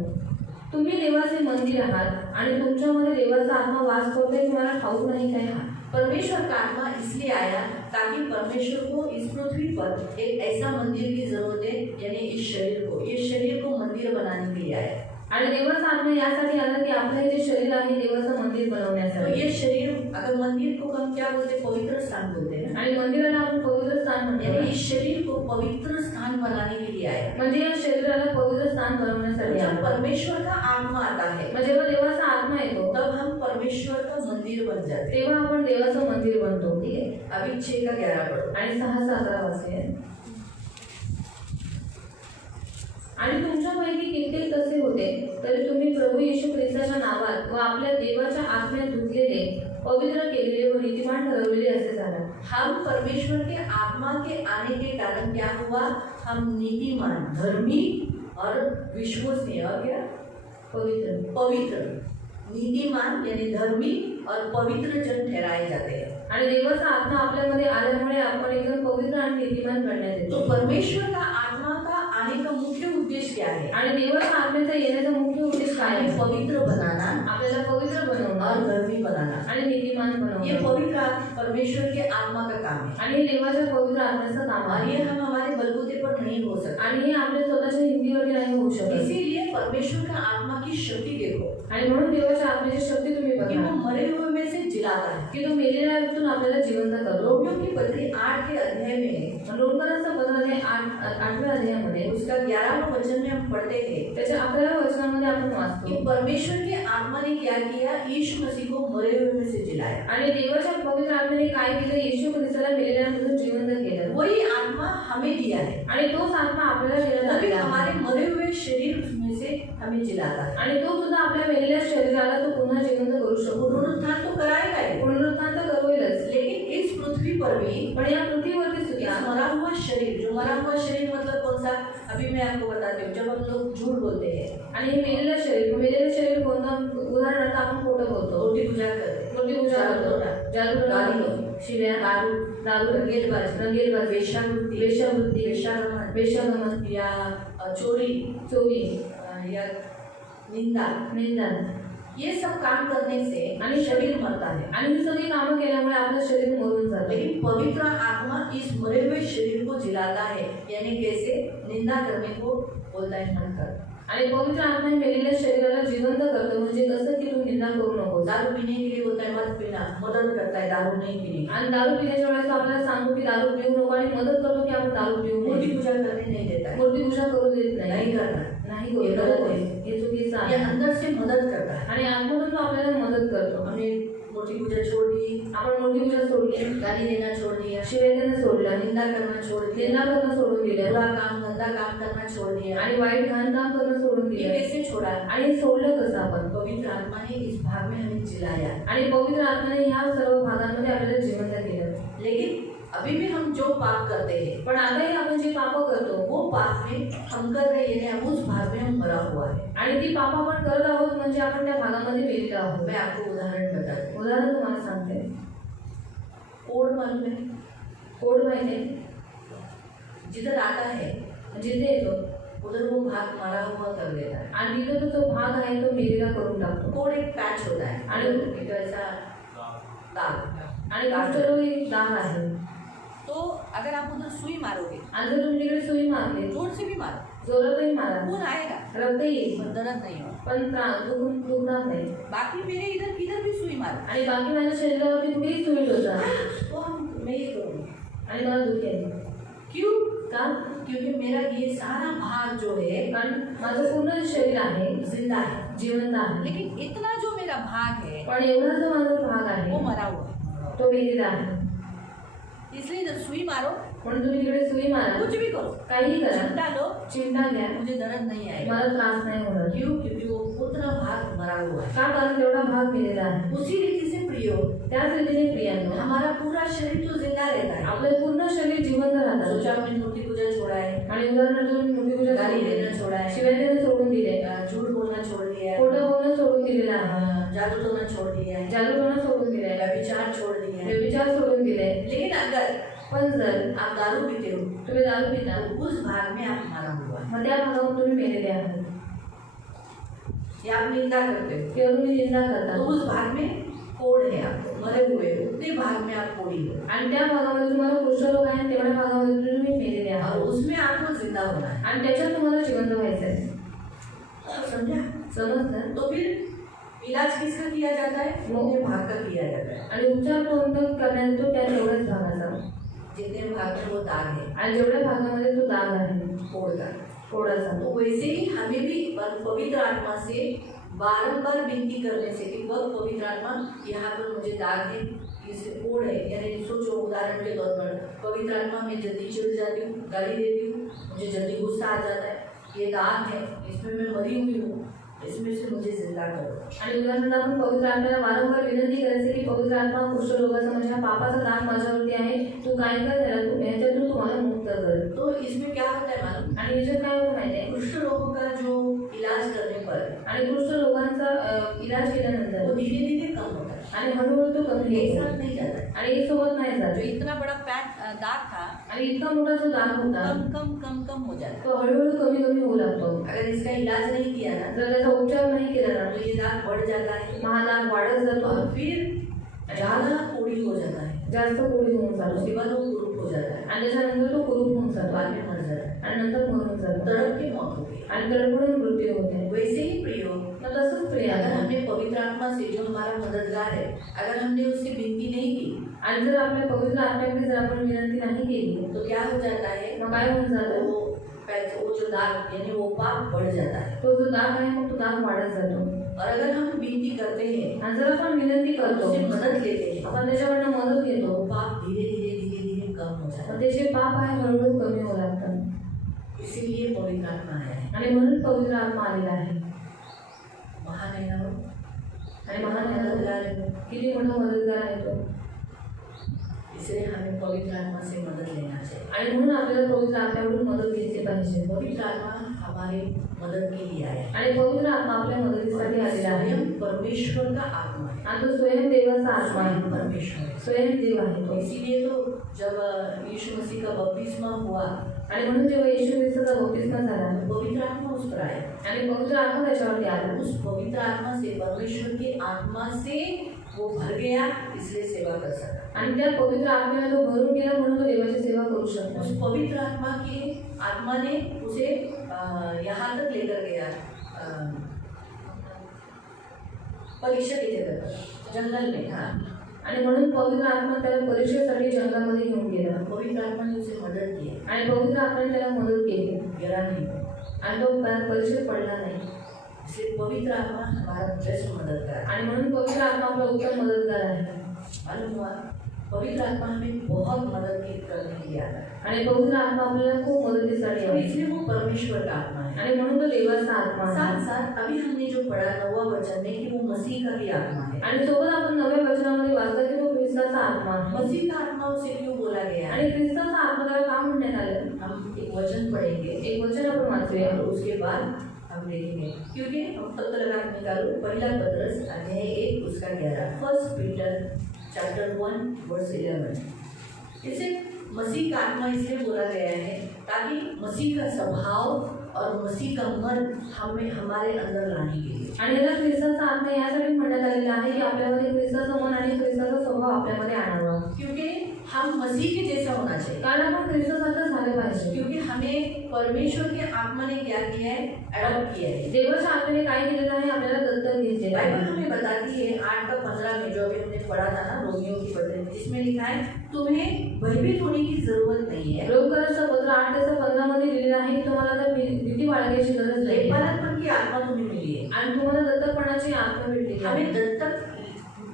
तुम्ही देवाचे मंदिर आहात आणि तुमच्यामध्ये देवाचा आत्मा वास करतोय तुम्हाला ठाऊक नाही काय? परमेश्वर का आत्मा इसलिए आया ताकि परमेश्वर को इस पृथ्वी पर एक ऐसा मंदिर की जरूरत है, यानी इस शरीर को मंदिर बनाने के लिए आया। आणि देवाचा आत्मा यासाठी आला की आपलं जे शरीर आहे देवाचं मंदिर तो बनवण्यासाठी। ये शरीर, अगर मंदिर को हम क्या बोलते हैं? पवित्र स्थान बोलते हैं ना। आणि मंदिराला आपण पवित्र स्थान म्हणतो। यानी इस शरीर को पवित्र स्थान बनाने के लिए आया। म्हणजे या शरीराला पवित्र स्थान बनवण्यासाठी जब आला। परमेश्वर का आत्मा आता है मग जेव्हा देवाचा आत्मा येतो तब हम परमेश्वर का मंदिर बन जाते हैं। तेव्हा आपण देवाचं मंदिर बनतो। ठीक है, अभी 6:11 पढ़ो। आणि 6:11 वाचूया। आणि तुमच्यापैकी कित्येक तसे होते तरी तुम्ही प्रभू येशू ख्रिस्ताच्या नावात व आपल्या देवाच्या आत्म्यात धुतलेले, पवित्र केलेले व नीतिमान ठरवलेले असे झाला। हम परमेश्वर के आत्मा के आने के कारण क्या हुआ? हम नीतिमान, धर्मी और विश्वसनीय और क्या? पवित्र, नीतिमान यानी धर्मी और पवित्र जन ठहराए जाते हैं। आणि देवाचा आत्मा आपल्यामध्ये आल्यामुळे आपण एकदम पवित्र आणि नीतिमान करण्यात तो येतो। परमेश्वर का आत्मा का आने का मुख्य उद्देश्य क्या है? आणि देवाच्या आत्म्याचा येण्याचा मुख्य उद्देश काय आहे? पवित्र बनाना आपल्याला पवित्र बनवणं और धर्मी बनाना। आणि नीतिमान ये बनवणं। पवित्र परमेश्वर के आत्मा का काम है आणि हे देवाच्या पवित्र आत्म्याचं काम और आहे। ये हम हमारे बलबूते पर नहीं हो सकता। आणि हे आपल्या स्वतःच्या हिंदीवरती नाही होऊ शकत। इसीलिए परमेश्वर का आत्मा की शक्ति देखो आणि म्हणून देवाच्या आत्म्याची शक्ती तुम्ही कि बघा वो मरे हुए में से जिलाता है। की तो मेलेल्यातून आपल्याला जिवंत करतो। रोमियो की पत्री 8 के अध्याय में रोमकरांचं पत्र आहे 8व्या अध्यायामध्ये उसका 11वां वचन में हम पढ़ते हैं त्याच्या 11व्या वचनामध्ये आपण वाचतो कि परमेश्वर के आत्मा ने क्या किया? यीशु मसीह को मरे हुए में से जिलाया। आणि देवाच्या पवित्र आत्म्याने काय केलं? येशू ख्रिस्ताला मेलेल्यामधून जिवंत केलं। वही आत्मा हमें दिया है, आणि तोच आत्मा आपल्याला दिला तभी जातो। हमारे मरे हुए शरीर में से हमें जिलाता है। आणि तो सुद्धा आपल्या मेलेल्या शरीराला तो पुन्हा जिवंत करू शकतो। पुनरुत्थान तो कराएगा ही, पुनरुत्थान तर करवेलच, लेकिन इस पृथ्वी पर भी पण या पृथ्वीवरती इस सुद्धा मरा हुआ शरीर, जो मरा हुआ शरीर मतलब कौन सा? अभी मैं आपको बताती हूँ। जब हम लोग झूठ बोलते हैं, आणि हे मेलेलं शरीर कोणतं? उदाहरणार्थ आपण खोटं बोलतो, रोटी पूजा करते, मूर्ती पूजा करतो, जादू, शिव्या, दारू, रंगेलबाजी, वेश्यावृत्ती, वेश्यागमन या चोरी, या निंदा, ये सब काम करने से आणि शरीर मरता है। आणि ही सगळी कामं केल्यामुळे आपलं शरीर मरून जातं। लेकिन पवित्र आत्मा इस मरे हुए शरीर को जिलाता है, यानी कैसे? निंदा करने को बोलता है मन कर। आणि पवित्र आत्मा हे मेलेल्या शरीराला जिवंत करतो, म्हणजे कसं की तू निंदा करू नको। दारू पीने के लिए बोलता है मत पीना, मदद करता है दारू नहीं पीने। आणि दारू पिण्याच्या वेळेस तो आपल्याला सांगतो की दारू पिऊ नको आणि मदत करतो की आपण दारू पिऊ मूर्ति नये। पूजा करने नहीं देता है, मूर्ती पूजा करू देत नाही, नहीं करना, नाही ये करू गलत है। हे चुकीचं ये आहे। अंदर से मदद करता है। आणि आतमधून तो आपल्याला मदत करतो। हमने मूर्ति पूजा छोड़ दी, आपण मूर्ती पूजा सोडली, गाली देना छोड़ दिया, शिव्या देणं सोडलं, निंदा करना छोड़ दिया, निंदा करणं सोडून दिलं बुरा काम गंदा काम करना छोड़ दिया। आणि वाईट घाण काम करणं सोडून ये दिलं। कैसे छोड़ा? आणि हे सोडलं कसं आपण? पवित्र आत्मा ने इस भाग में हमें जिलाया। आणि पवित्र आत्म्याने ह्या सर्व भागांमध्ये आपल्याला जिवंत केलं। लेकिन अभी भी हम जो पाप करते हैं, पण आताही आपण जे पाप करतो वो पाप में हम कर रहे हैं, हम उस भाग में हम मरा हुआ है। आणि ती पाप आपण करत आहोत, म्हणजे आपण त्या भागामध्ये मेलेलो आहोत। मैं आपको उदाहरण बताती हूँ। उदाहरण तुम्हाला सांगते। कोड मालूम है? कोड माहिती आहे? जिधर आता है जिथे येतो उधर वो भाग मरा हुआ कर देता है। आणि तिथे तो जो भाग आहे तो मेलेला करून टाकतो। कोड एक पैच होता है आणि एक ऐसा दाग, आणि कुष्ठरोग एक दाग आहे। तो अगर आप उधर सुई मारोगे, आणि जर तुम्ही तिकडे सुई मारली, जोर से भी मारो, जोरातही मारा, खून आएगा रक्त येईल, पर दर्द नहीं होगा। पण दुखणार नाही। बाकी मेरे इधर किधर भी सुई मारो, आणि बाकी माझ्या शरीरावरती कुठेही सुई टोचा तो मैं ये करूँगी। आणि मला दुख येईल। क्यों? का? क्योंकि मेरा ये सारा भाग जो है कारण माझं पूर्ण शरीर आहे जिंदा है, जिवंत आहे, लेकिन इतना जो मेरा भाग है पण एवढा जो माझा भाग आहे वो मरा हुआ है। तो मेलेला आहे। इसलिए इधर सुई मारो, म्हणून तुम्ही तिकडे सुई मारा, कुछ भी करो, काही करा, चिमटा लो, चिमटा घ्या, मुझे दर्द नहीं आएगा। मला त्रास नाही होणार। क्यों? क्योंकि वो उतना भाग मरा हुआ है। का? कारण तेवढा भाग मेलेला आहे। उसी रीति से प्रियो, त्याच रीतीने प्रियांनो, हमारा पूरा शरीर तो जिंदा रहता है। आपलं पूर्ण शरीर जिवंत राहतं। सोचा हमने मूर्ति पूजा छोड़ा है, आणि उदाहरणार्थ मूर्ती पूजा गाली देना छोड़ा है, शिव्या देणं सोडून दिले, झूठ बोलना छोड़ दिया है, खोटं बोलणं सोडून दिलेलं आहे, जादू टोना छोड़ दिया है, जादू करणं सोडून दिले, व्यभिचार छोड़ दिया है। व्यभिचार सोडून दिले। लेकिन अगर पण जर आप दारू पीते हो तुम्ही दारू पिता, तो उस भाग में आप मरा हुआ है, मग त्या भागावर तुम्ही मेलेले आहात। या आप निंदा करते हो किंवा तुम्ही निंदा तो करता, उस भाग में कोड़ है, आपको मरे हुए हो, उतने भाग में आप कोड़ी हो, आणि त्या भागामध्ये तुम्हाला कुष्ठरोग आहे, तेवढ्या भागामध्ये तुम्ही मेलेले और आहात, उसमें आपको जिंदा होना है। आणि त्याच्यात तुम्हाला जिवंत व्हायचं आहे। समझा? समजलं? तो फिर इलाज किसका किया जाता है? अपने भाग का किया जाता है। आणि उपचार कोणता करण्यात येतो? त्या तेवढ्याच भागाचा, जितने भाग में वो दाग है, आणि जेवढ्या भागामध्ये तो दाग आहे कोड़ का। थोडासा, तो वैसे ही हमें भी पवित्र आत्मा से बारंबार विनती करने से कि वह पवित्र आत्मा यहाँ पर मुझे दाग है, इस कोड़ है, यानी सोचो उदाहरण के तौर पर पवित्र आत्मा में जल्दी चिढ़ जाती हूँ, गाली देती हूँ, मुझे जल्दी गुस्सा आ जाता है, ये दाग है, इसमें मैं मरी हुई हूँ, इसमें से मुझे जिंदा करो। आणि उदाहरणार्थ आपण पवित्र आत्म्याला वारंवार विनंती करायची की पवित्र आत्मा कुष्ठरोगाचा म्हणजे हा पापाचा दाग माझ्यावरती आहे, तू काय कर, ह्याच्यातून तुम्हाला मुक्त कर। तो इसमें क्या होता है मालूम? आणि ह्याच्यात काय होतं माहिती आहे? कुष्ठ रोगों का जो इलाज करने पर आणि कुष्ठरोगांचा इलाज केल्यानंतर वो धीरे धीरे कम होता है, आणि हळूहळू तो कमी एक होतो साथ नहीं जाता है। आणि एक सोबत नाही जात। जो इतना बड़ा दाग था आणि इतका मोठा जो दाग होता कम कम कम कम हो जाता है। तो हळूहळू कमी कमी होऊ लागतो। अगर इसका इलाज नहीं किया ना जर त्याचा उपचार नाही केला ना, तो ये दाग बढ़ जाता है, मग हा दाग वाढत जातो, और फिर ज्यादा कोड़ी हो जाता है, जास्त कोडी होऊन जातो, उसके बाद वो कुरूप हो जाता है, आणि त्याच्यानंतर तो कुरूप होऊन जातो बाद में मर जाता है, आणि नंतर मरून जातो, तड़प के मौत होती है। आणि तडफडून मृत्यू होते। वैसे ही प्रियो, मग तसंच प्रिय अगर आहे। हमने पवित्र आत्मा से जो हमारा मददगार है, अगर हमने उससे विनती नहीं की आणि जर आपल्या पवित्र आत्म्याकडे जर आपण विनंती नाही केली, तो क्या हो जाता है? मग काय होऊन जातं? वो जो दाग यानी वो पाप बढ़ जाता है। तो जो दाग आहे मग तो दाग वाढत जातो। और अगर हम विनती करते हैं, आणि जर आपण विनंती करतो, उससे मदद लेते हैं, आपण त्याच्याकडनं मदत घेतो, वो पाप धीरे धीरे धीरे धीरे कम हो जाता मग त्याचे पाप आहे हळूहळू कमी होऊ लागतात। है। इसीलिए पवित्र आत्मा आया है। आणि म्हणून पवित्र आत्मा आलेला आहे। महान है ना वो, आणि महान मददगार है वो। किती मोठा मदतगार आहे तो। इसलिए हमें पवित्र आत्मा से मदद लेना चाहिए। आणि म्हणून आपल्याला पवित्र आत्म्याकडून मदत घेतली पाहिजे। पवित्र आत्मा हमारी मदद के लिए आया है। आणि पवित्र आत्मा आपल्या मदतीसाठी आलेला आहे। स्वयं परमेश्वर का आत्मा है, आणि तो स्वयं देवाचा आत्मा स्वयं आहे, परमेश्वर है। स्वयं देव आहे तो। इसीलिए तो जब यीशु मसीह का बपतिस्मा हुआ आणि म्हणून जेव्हा येशू ख्रिस्ताचा बपतिस्मा झाला पवित्र आत्मा उस पर आया, आणि पवित्र आत्मा त्याच्यावरती आला, उस पवित्र आत्मा से, परमेश्वर की आत्मा से वो भर गया, इसलिए सेवा कर सका। आणि त्या पवित्र आत्म्याने तो भरून गेला म्हणून तो देवाची सेवा करू शकतो। उस पवित्र आत्मा ने उसे यहाँ तक लेकर गया, परीक्षा की जगह पर, जंगल में। हाँ, आणि म्हणून पवित्र आत्मा त्याला परीक्षेसाठी जंगलामध्ये घेऊन गेला पवित्र आत्मा ने उसे मदद की आणि पवित्र आत्म्याने त्याला मदत केली गिरा नहीं, आणि तो परीक्षेत पडला नाही। इसलिए पवित्र आत्मा हमारा बेस्ट मददगार है। आणि म्हणून पवित्र आत्मा आपला उत्तम मदतगार आहे। मालूम हुआ, पवित्र आत्मा हमें बहुत मदद करने के लिए आता है, आणि पवित्र आत्मा आपल्याला खूप मदतीसाठी तो आहे इसलिए वो परमेश्वर का आत्मा है। आणि म्हणून तो देवाचा आत्मा आहे। साथ साथ अभी हमने जो पढ़ा 9वां वचन में कि वो मसीह का भी आत्मा है। आणि सोबत आपण नव्या वचनामध्ये वाचलं की तो ख्रिस्ताचा आत्मा आहे। मसीह का आत्मा उसे क्यों बोला गया है? आणि ख्रिस्ताचा आत्मा त्याला का म्हणण्यात आलं? हम एक वचन पढ़ेंगे, एक वचन आपण वाचूया और उसके बाद हम देखेंगे, क्योंकि हम पत्र लगा के निकालो, पहला पत्रस अध्याय 1 उसका 11, 1 पीटर चैप्टर 1 वर्स 11। इसे मसीह का आत्मा इसलिए बोला गया है ताकि मसीह का स्वभाव और मसीह का मन हमें हमारे अंदर लाने के लिए। आणि याला ख्रिस्ताचा आत्मा यासाठी म्हणण्यात आलेला आहे की आपल्यामध्ये ख्रिस्ताचं मन आणि ख्रिस्ताचा स्वभाव आपल्यामध्ये आणावा, क्योंकि हम मसीह के जैसा होना चाहिए, कारण आपण ख्रिस्तासारखं झालं पाहिजे। क्योंकि हमें परमेश्वर के आत्मा ने क्या किया है? अडॉप्ट किया है। देवाच्या आत्म्याने काय केलेलं आहे? आपल्याला दत्तक घेतलेलं बाइबल आहे। हमें बताती है 8:15 में, जो अभी हमने पढ़ा था ना रोमियो की पत्री में, जिसमें लिखा है तुम्हें भयभीत होने की जरूरत नहीं है। रोमकरांचं पत्र 8:15 मध्ये लिहिलेलं आहे की तुम्हाला आता भीती बाळगायची गरज नाही लेपानपन की आत्मा तुम्हें मिली है, आणि तुम्हाला दत्तकपणाची आत्मा भेटलेली आहे हमें दत्तक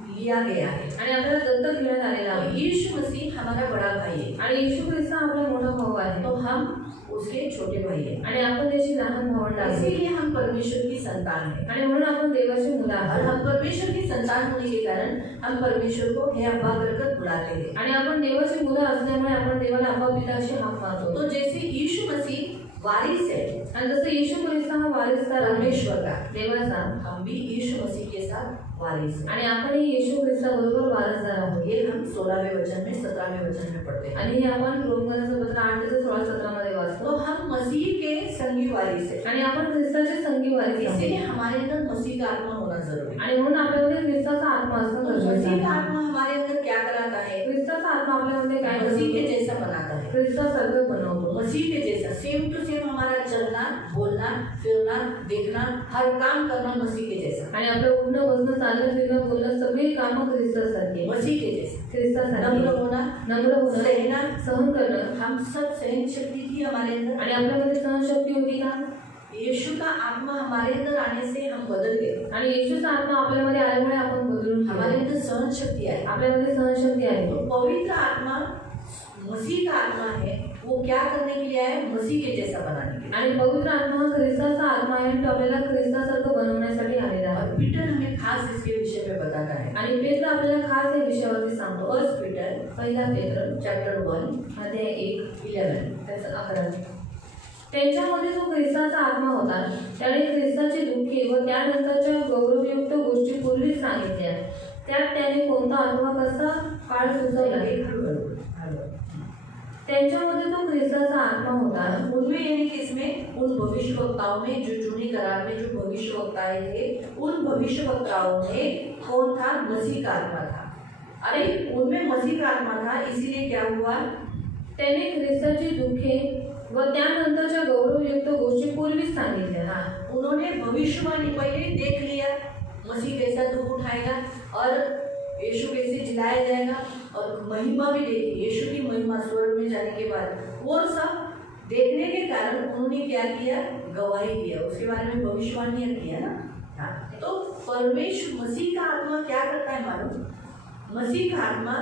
लिया गया है। आणि आपल्याला दत्तक घेण्यात आलेला तो आहे यीशु मसीह हमारा बड़ा भाई है, आणि येशू ख्रिस्त हा आपला मोठा भाऊ आहे तो हम उसके छोटे भाई हैं, आणि आपण त्याची लहान भावंड आहोत इसीलिए हम परमेश्वर की संतान हैं। आणि म्हणून आपण देवाची मुलं और आहोत हम परमेश्वर की संतान होने के कारण हम परमेश्वर को हे अब्बा कर बुलाते हैं। आणि आपण देवाची मुलं असल्यामुळे आपण देवाला अब्बा पिता अशी हाक मारतो। तो जैसे यीशु मसीह वारिस है आणि जसं येशू ख्रिस्त हा वारिसदार आहे परमेश्वर का, देवाचा, हम भी यीशु मसीह के साथ वारिस हैं। आणि आपणही येशू ख्रिस्ताबरोबर वारसदार आहोत। ये हम 16वें वचन में 17वें वचन में पढ़ते हैं। आणि हे आपण रोमकरांचं पत्र 8:16-17 मध्ये वाचतो। तो हम मसीह के संगी वारिस हैं, आणि आपण ख्रिस्ताचे संगी वारिस आहोत इसीलिए हमारे अंदर मसीह का आत्मा होना जरूरी है। आणि म्हणून आपल्यामध्ये ख्रिस्ताचा आत्मा असणं तो गरजेचं मसीह का आहे। आत्मा हमारे अंदर क्या कराता है? ख्रिस्ताचा आत्मा आपल्यामध्ये काय मसीह के करतो? जैसा बनाता है, ख्रिस्तासारखं बनवतो। मसीह के जैसा सेम टू सेम हमारा चलना, बोलना, फिरना, देखना, हर काम करना मसीह के जैसा, आणि आपलं उठणं बसणं चालणं फिरणं बोलणं सगळी कामं ख्रिस्तासारखी आहे। मसीह के जैसा। ख्रिस्तासारखी नम्र होना, नम्र होणं, सहना, सहन करणं, हम सब सहन शक्ति थी हमारे अंदर। आणि आपल्यामध्ये सहनशक्ती होती का? यीशु का आत्मा हमारे अंदर आने से हम बदल गए, आणि येशूचा आत्मा आपल्यामध्ये आल्यामुळे आपण बदलून हमारे गेलो। अंदर सहन शक्ति आई। आपल्यामध्ये सहनशक्ती आहे। तो पवित्र आत्मा मसीह का आत्मा है, वो क्या करने के लिए आया है? मसीह के जैसा बनाने के लिए। आणि पवित्र आत्मा हा ख्रिस्ताचा आत्मा आहे आणि तो आपल्याला ख्रिस्तासारखं बनवण्यासाठी आलेला आहे। और पीटर हमें खास इसके विषय में बताता है। आणि पेत्र आपल्याला खास या विषयावरती सांगतो। 1 पीटर पहिला पेत्र चैप्टर 1 अध्याय 1:11 त्याचं 11। त्यांच्यामध्ये जो ख्रिस्ताचा आत्मा होता त्याने ख्रिस्ताची दुःखे व त्यानंतरच्या गौरवयुक्त गोष्टी पूर्वीच सांगितल्या। त्यात त्याने कोणता अथवा कसा काळ सुचवला त्यांच्यामध्ये तो ख्रिस्ताचा आत्मा होता। उनमें यानी किसमें? उन भविष्यवक्ताओं में, जो जूने करार में जो भविष्यवक्ताएं थे, उन भविष्यवक्ताओं में कौन था? मसीह का आत्मा था। अरे उनमें मसीह का आत्मा था, इसीलिए क्या हुआ? त्याने ख्रिस्ताची दुःखे व त्यानंतरच्या गौरवयुक्त गोष्टी पूर्वीच सांगितल्या। हाँ, उन्होंने भविष्यवाणी पहले देख लिया, मसीह कैसा दुख उठाएगा और यीशु कैसे जिलाया जाएगा, और महिमा भी देखी, यीशु की महिमा स्वर्ग में जाने के बाद, वो सब देखने के कारण उन्होंने क्या किया? गवाही दिया, उसके बारे में भविष्यवाणियां किया ना। हाँ, तो परमेश्वर मसीह का आत्मा क्या करता है मालूम? मसीह का आत्मा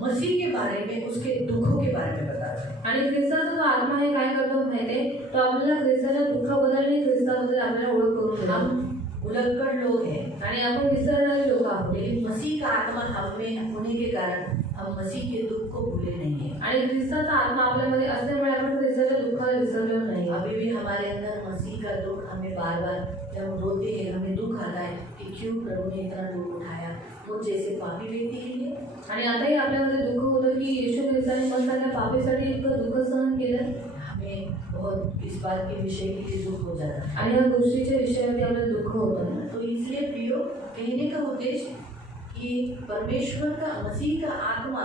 मसीह के बारे में, उसके दुखों के बारे में बताता है। आणि ख्रिस्ताचा जो आत्मा आहे काय करतो माहिती आहे? तो आपल्याला ख्रिस्ताच्या दुःखाबद्दल आणि ख्रिस्ताबद्दल आपल्याला ओळख करून देतो। हम उलटकर लोग हैं आणि आपण विसरणारे लोक आहोत, लेकिन मसीह का आत्मा हम में होने के कारण हम मसीह के दुख को भूले नहीं हैं। आणि ख्रिस्ताचा आत्मा आपल्यामध्ये असल्यामुळे आपण ख्रिस्ताच्या दुःखाला विसरलो नाही। अभी भी हमारे अंदर मसीह का दुख हमें बार बार जब हम रोते हैं, हमें दुख आता है कि क्यों प्रभु ने इतना दुख उठाया मुझ जैसे पापी व्यक्ति के लिए। आणि आताही आपल्यामध्ये दुःख होतं की येशू ख्रिस्ताने मग त्या पापीसाठी इतकं दुःख सहन केलं। हमें बहुत इस बात के विषय के लिए दुख हो जाता है। आणि या गोष्टीच्या विषयावरती आपल्याला दुःख होतं. तो इसलिए प्रियो कहने का उद्देश्य कि परमेश्वर का मसीह का आत्मा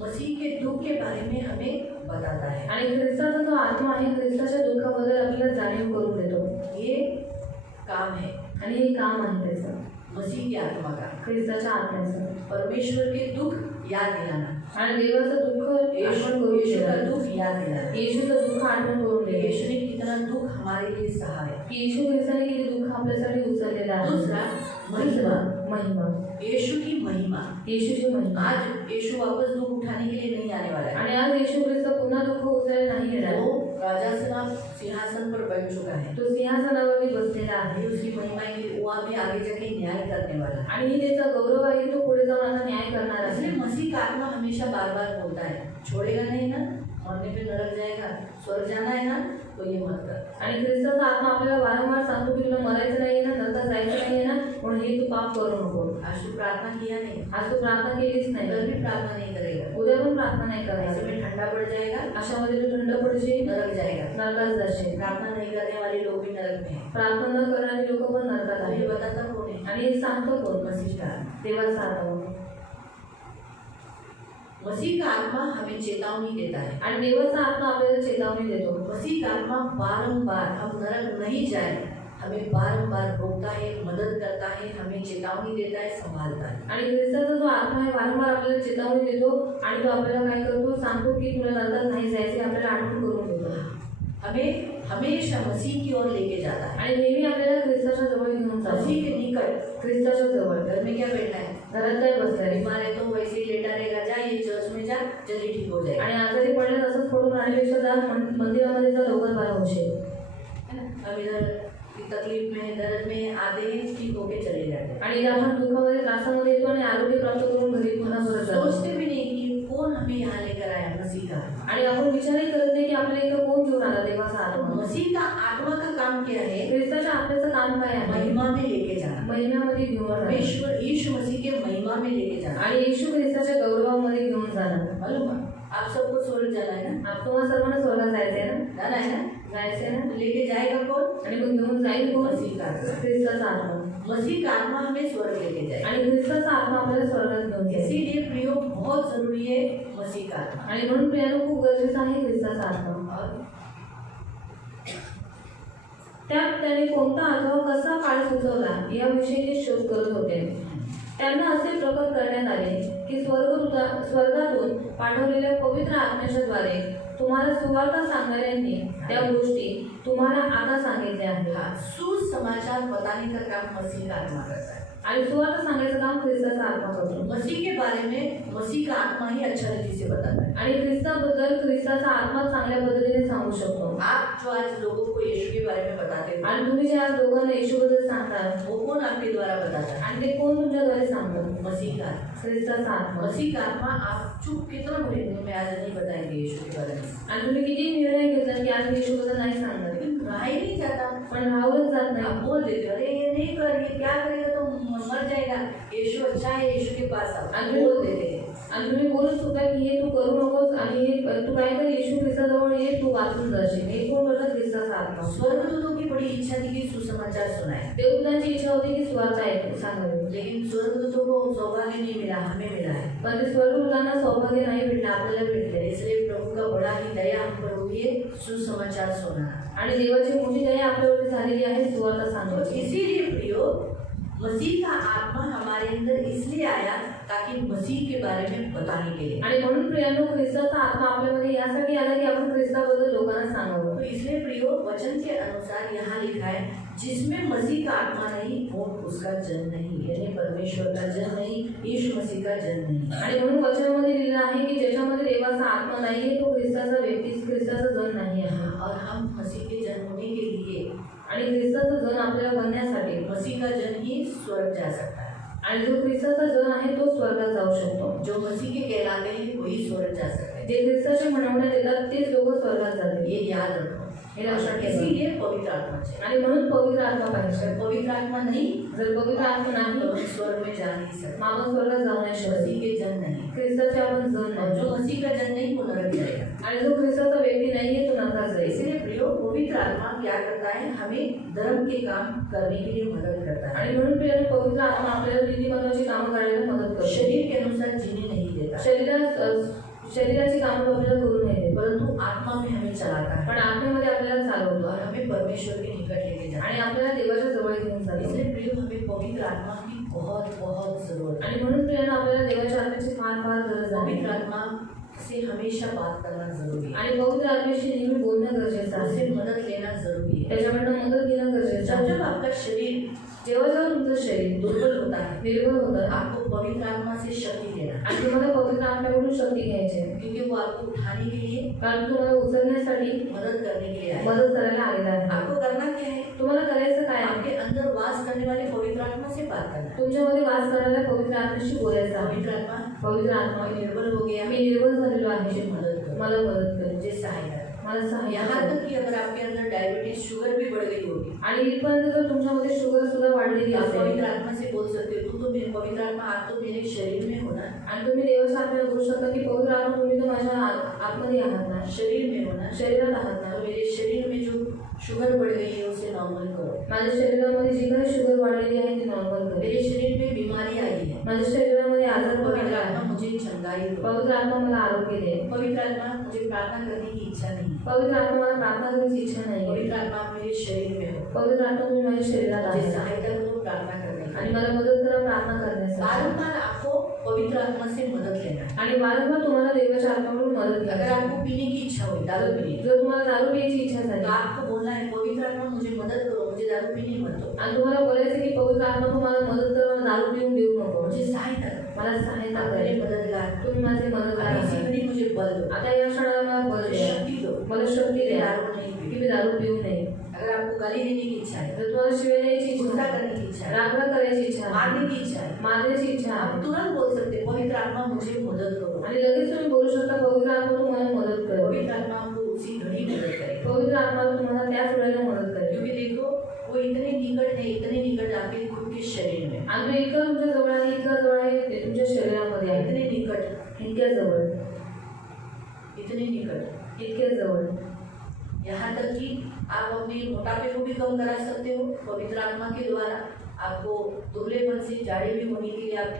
मसीह के दुख के बारे में हमें बताता है. आणि ख्रिस्ताचा जो आत्मा आहे ख्रिस्ताच्या दुःखाबद्दल आपल्याला जाणीव करून देतो. ये काम है आणि हे काम आहे त्याचं, मसीह की आत्मा का, ख्रिस्ताच्या आत्म्याचं. परमेश्वर के दुख याद दिलाना आणि देवाचं दुःख आठवण करून यीशु का देणं. दुख याद दिलाना. येशूचं दुःख आठवण करून देणं. यीशु ने कितना दुख हमारे लिए सहा है. की येशू ख्रिस्ताने किती दुःख आपल्यासाठी उचललेलं आहे. दूसरा महिमा, महिमा, यीशु की महिमा. येशूची महिमा. आज यीशु वापस दुख उठाने के लिए नहीं आने वाला है. आणि आज येशू ख्रिस्त पुन्हा दुःख उचलायला नाही येणार. वो राजासन सिंहासन पर बैठ चुका है. तो सिंहासनावरती बसलेला आहे. ये उसकी महिमा है कि वो हमें आगे जाके न्याय करने वाला है. आणि ही त्याचा गौरव आहे की तो पुढे जाऊन आता न्याय करणार आहे. इसलिए मसीह का आत्मा हमेशा बार बार बोलता है, छोड़ेगा नहीं ना, मरने पे नरक जाएगा, स्वर्ग जाना है ना, तो ये मत कर. आणि ख्रिस्ताचा आत्मा आपल्याला वारंवार सांगतो की तुला मरायचं नाही ना, नरकात जायचं नाही ना, म्हणून हे तू पाप करू नको. आज तू प्रार्थना किया नहीं, आज तू प्रार्थना केलीच नाही, कल भी प्रार्थना नहीं करेगा, उद्या पण प्रार्थना नाही ऐसे करायचं. में ठंडा पड़ जाएगा, अशामध्ये तू थंड पडशील, नरक जाएगा. नरकात जाशील. प्रार्थना नहीं करने वाले लोग भी नरक में हैं. प्रार्थना न करणारे लोक पण नरकात तो ये आहेत. बताता कौन है? आणि हे सांगतो कोण? मसीह का आत्मा. देवाचा आत्मा. मसीह का आत्मा हमें चेतावनी देता है. आणि देवाचा आत्मा आपल्याला चेतावणी देतो. मसीह का आत्मा बारंबार हम नरक नहीं जाए हमें बारंबार रोकता है, मदद करता है, हमें चेतावनी देता है, संभालता है. आणि ख्रिस्ताचा जो आत्मा आहे वारंवार आपल्याला चेतावणी देतो आणि तो आपल्याला काय करतो? सांगतो की तुला नरकात नाही जायचे, आपल्याला आठवण करून देतो. हमें हमेशा मसीह की ओर लेके जाता है. आणि नेहमी आपल्याला ख्रिस्ताच्या जवळ घेऊन जातो. मसीह के निकट. ख्रिस्ताच्या जवळ. घर में क्या बैठा है? घरात काय बसलाय? बीमार है तो वैसे ही लेटा रहेगा, जा ये चर्च में जा, जल्दी ठीक हो जाएगा. आणि आजारी पडले तसंच पडून राहण्यापेक्षा जा मंदिरामध्ये जा, लवकर बरा होशील. है ना? हम इधर तकलीफ में दर्द में आते हैं, ठीक होके चले जाते हैं. आणि आपण दुःखामध्ये त्रासामध्ये येतो आणि आरोग्य प्राप्त करून घरी पुन्हा परत जातो. सोचते भी नहीं कि कौन हमें यहाँ लेकर आया. मसीह का आत्मा. आणि आपण विचारही करत नाही की आपल्या इथं कोण घेऊन आला देवाचा आत्मा. मसीह का आत्मा का काम क्या है? ख्रिस्ताच्या आत्म्याचं काम काय आहे? महिमा में लेके जाना. महिम्यामध्ये घेऊन जाणं. परमेश्वर यीशु मसीह के महिमा में लेके जाना. आणि येशू ख्रिस्ताच्या गौरवामध्ये घेऊन जाणं. मालूम है? आप सबको स्वर्ग जाना है ना? आप तुम्हाला सर्वांना स्वर्गात जायचंय ना? जाना है ना? जायचंय ना? लेके जाएगा कौन? आणि मग घेऊन जाईल कोण? मसीह का आत्मा. ख्रिस्ताचा आत्मा. मसीह का आत्मा हमें स्वर्ग लेके जाएगा. आणि ख्रिस्ताचा आत्मा आपल्याला स्वर्गात घेऊन जाईल. इसीलिए प्रियो बहुत जरूरी है मसीह का आत्मा. आणि म्हणून प्रियानो खूप गरजेचं आहे ख्रिस्ताचा आत्मा. और त्यात त्याने कोणता अथवा कसा काळ सुचवला याविषयी ते शोध करत होते. त्यांना असे प्रकट करण्यात आले की स्वर्गातून पाठवलेल्या पवित्र आत्म्याच्या द्वारे तुम्हाला सुवार्ता सांगणाऱ्यांनी त्या गोष्टी तुम्हाला आता सांगितल्या आहेत. हाँ, सुसमाचार बताने का काम मसीह का आत्मा करता है. आणि सुवार्ता सांगायचं काम ख्रिस्ताचा आत्मा करतो. मसीह के बारे में मसीह का आत्मा ही अच्छा रीति से बताता है. आणि ख्रिस्ताबद्दल ख्रिस्ताचा आत्मा चांगल्या पद्धतीने सांगू शकतो. आप जो आज लोगों को यीशु के बारे में बताते हो, आणि तुम्ही ज्या लोकांना येशूबद्दल सांगता वो कौन आपके द्वारा बताता है? आणि ते कोण तुमच्याद्वारे सांगतं? मसीह का आत्मा. ख्रिस्ताचा आत्मा. मसीह का आत्मा. आप चुप कितना बड़े में आज नहीं बताएंगे यीशु के बारे में, आणि तुम्ही किती निर्णय घेतला की आज येशूबद्दल नाही सांगणार, लेकिन रहा ही नहीं जाता. पण राहूनच जात नाही. आप बोल देते हो, अरे ये नहीं कर, ये क्या करेगा तो मर जाएगा, यीशु अच्छा है, यीशु के पास आओ. आणि बोल देते हैं. आणि तुम्ही बोलत होता की हे तू करू नकोस आणि हे तू काय कर, येशू ख्रिस्ताजवळ ये, तू वाचून जाशील. हे कोण करतं? ख्रिस्ताचा आत्मा. स्वर्गदूतों की बड़ी इच्छा थी कि सुसमाचार सुनाए, देवदूतांची इच्छा होती की सुवार्ता आहे सांगावी, लेकिन स्वर्गदूतों को सौभाग्य नहीं मिला, हमें मिला है. पण ते स्वर्गदूतांना सौभाग्य नाही भेटलं, आपल्याला भेटले. इसलिए प्रभु का बड़ा ही दया हम पर हुई है सुसमाचार सुनाना. आणि देवाची मोठी दया आपल्यावरती झालेली आहे सुवार्ता तो सांगायची. इसीलिए प्रियो मसीह का आत्मा हमारे अंदर इसलिए आया ताकि मसीह के बारे में बताने के लिए. आणि म्हणून प्रियांनो ख्रिस्ताचा आत्मा आपल्यामध्ये यासाठी आला की आपण ख्रिस्ताबद्दल लोकांना सांगावं. तो इसलिए प्रियो वचन के अनुसार यहाँ लिखा है, जिसमें मसीह का आत्मा नहीं वो उसका जन नहीं. यानी परमेश्वर का जन नहीं, यीशु मसीह का जन नहीं. आणि म्हणून वचनामध्ये लिहिलं आहे की ज्याच्यामध्ये देवाचा आत्मा नाहीये तो ख्रिस्ताचा व्यक्ती, ख्रिस्ताचा जन नाही आहे. और हम मसीह के जन होने के लिए, आणि ख्रिस्ताचा जन आपल्याला बनण्यासाठी मसीह का जन ही स्वर्ग जा सकता है. आणि जो ख्रिस्ताचा जन आहे तो स्वर्गात जाऊ शकतो. जो मसीह के कहलाते हैं वही स्वर्ग जा सकते हैं. जे ख्रिस्ताचे म्हणवण्यात येतात तेच लोक स्वर्गात जातील. ये याद रखो. हे लक्षात ठेवा. इसीलिए पवित्र आत्मा चाहिए. आणि म्हणून पवित्र आत्मा पाहिजे. अगर पवित्र आत्मा नहीं जर पवित्र आत्मा नाही तो हम स्वर्ग में जा नहीं सकते. मग आपण स्वर्गात जाऊ नाही शकत. मसीह के जन नहीं. ख्रिस्ताचे आपण जण और नाही. जो मसीह का जन नहीं वो नरक जाएगा. आणि जो ख्रिस्ताचा व्यक्ती नाहीये तो नरकात जाईल. इसलिए प्रियो पवित्र आत्मा क्या करता है, हमें धर्म के काम करने के लिए मदद करता है. आणि म्हणून प्रिय पवित्र आत्मा आपल्याला नीतिमत्वाची कामं करायला मदत करतो. शरीर के अनुसार जीने नहीं देता, शरीराची कामं आपल्याला करू नये देत. परंतु आत्मा में हमें चलाता है पण आत्म्यामध्ये आपल्याला चालवतो और हमें परमेश्वर के निकट लेके जाता है. आणि आपल्याला देवाच्या जवळ घेऊन जातो. इसलिए प्रियो हमें पवित्र आत्मा की बहुत बहुत जरूरत है. आणि म्हणून प्रियानं आपल्याला देवाच्या आत्म्याची फार फार गरज आहे. पवित्र आत्मा से हमेशा बात करना जरूरी है. आणि पवित्र आत्म्याशी नेहमी बोलणं गरजेचं आहे. उससे मदद लेना जरूरी है. त्याच्याकडनं मदत घेणं गरजेचं जब आहे. जब आपका शरीर जेव्हा जेव्हा तुमचं शरीर दुर्बल होता है, निर्बळ होतं आपको पवित्र आत्मा से शक्ति लेना है. आणि तुम्हाला पवित्र आत्म्याकडून शक्ती घ्यायची आहे. क्योंकि वो आपको उठाने के लिए, कारण तुम्हाला उचलण्यासाठी मदद करने के लिए आया है. मदत करायला आलेला आहे. आपको करना क्या है, तुम्हाला करायचं काय आहे? आपके अंदर वास करने वाले पवित्र आत्मा से बात करना है. तुमच्यामध्ये वास करणाऱ्या पवित्र आत्म्याशी बोलायचं आहे. पवित्र आत्मा, पवित्र आत्मा मैं निर्बल हो गया, मी निर्बल झालेलो मुझे आहे, मदद करो, मला मदत कर, मुझे सहायता. मला सहाय्य यहाँ कर. तक कि अगर आपके अंदर डायबिटीज शुगर भी बढ़ गई होगी, आणि इथपर्यंत जर तुमच्यामध्ये शुगर सुद्धा वाढलेली आप असेल पवित्र आत्मा से बोल सकते हो, तो मेरे पवित्र आत्मा आप तो मेरे शरीर में होना, आणि तुम्ही देवाच्या आत्म्याला बोलू शकता की पवित्र आत्मा तुम्ही तर माझ्या आतमध्ये आहात ना, शरीर में होना, शरीरात आहात ना. तो मेरे शरीर में जो शुगर बढ़ गई है उसे नॉर्मल करो. माझ्या शरीरामध्ये जी काही शुगर वाढलेली आहे ती नॉर्मल कर. मेरे शरीर में बीमारी आई है, माझ्या शरीरामध्ये आजार पवित्र पडलेला आत्मा आहे. मुझे चंगाई दो. पवित्र आत्मा मला आरोग्य दे. पवित्र आत्मा मुझे प्रार्थना करने की इच्छा नहीं. पवित्र आत्मा मला प्रार्थना करण्याची इच्छा नाही. पवित्र आत्मा मेरे शरीर में हो, पवित्र आत्मा तुम्ही माझ्या शरीरात मुझे आहे सहायता करो प्रार्थना करने की. आणि मला मदत करा प्रार्थना करण्यासाठी. बारंबार आपको पवित्र आत्मा से मदद लेना है. आणि वारंवार तुम्हाला देवाच्या आत्म्याकडून मदत अगर घ्यायची. आपको पीने की इच्छा हुई, दारू पीने, जर तुम्हाला दारू प्यायची इच्छा तो झाली आपको बोलना है पवित्र आत्मा मुझे मदद करो, मुझे दारू पीने मत दो, आणि तुम्हाला बोलायचं की पवित्र आत्मा तुम्हाला मदत कर, मला दारू पिऊन देऊ नको, मुझे सहायता करो, मला सहायता आप मेरे करेल, मददगार, तुम्ही माझे मदतगार इसी आहात. घड़ी मुझे बल दो, आता या क्षणाला मला बल मुझे द्या, शक्ति दो, मला शक्ती मैं द्या दारू नहीं की पी. मी दारू पिऊ नये. अगर आपको गाली देने की इच्छा है, जर तुम्हाला शिव्या द्यायची गुस्सा इच्छा करने की इच्छा है, रागराग करायची इच्छा आहे, मारने की इच्छा है, मारण्याची इच्छा आप आहे, तुरंत बोल सकते हैं, पवित्र आत्मा मुझे मदद करो. आणि लगेच तुम्ही बोलू शकता पवित्र आत्मा तुम्हाला मदत करेल. पवित्र आत्मा आपको उसी घड़ी मदद करेगा. पवित्र आत्मा तुम्हाला त्याच वेळेला मदत करेल. क्योंकि देखो वो इतने निकट है, इतने निकट आपके खुद के शरीर में, आणि तो इतकं तुमच्या जवळ आहे, इतकं जवळ आहे ते तुमच्या शरीरामध्ये आहे. इतने निकट, इतक्या जवळ, इतने निकट, इतक्या जवळ. यहाँ तक कि आप अपने मोटापे को भी कम करा सकते हो पवित्र आत्मा के द्वारा. आपको दुबलेपन से जाड़े भी होने के लिए आप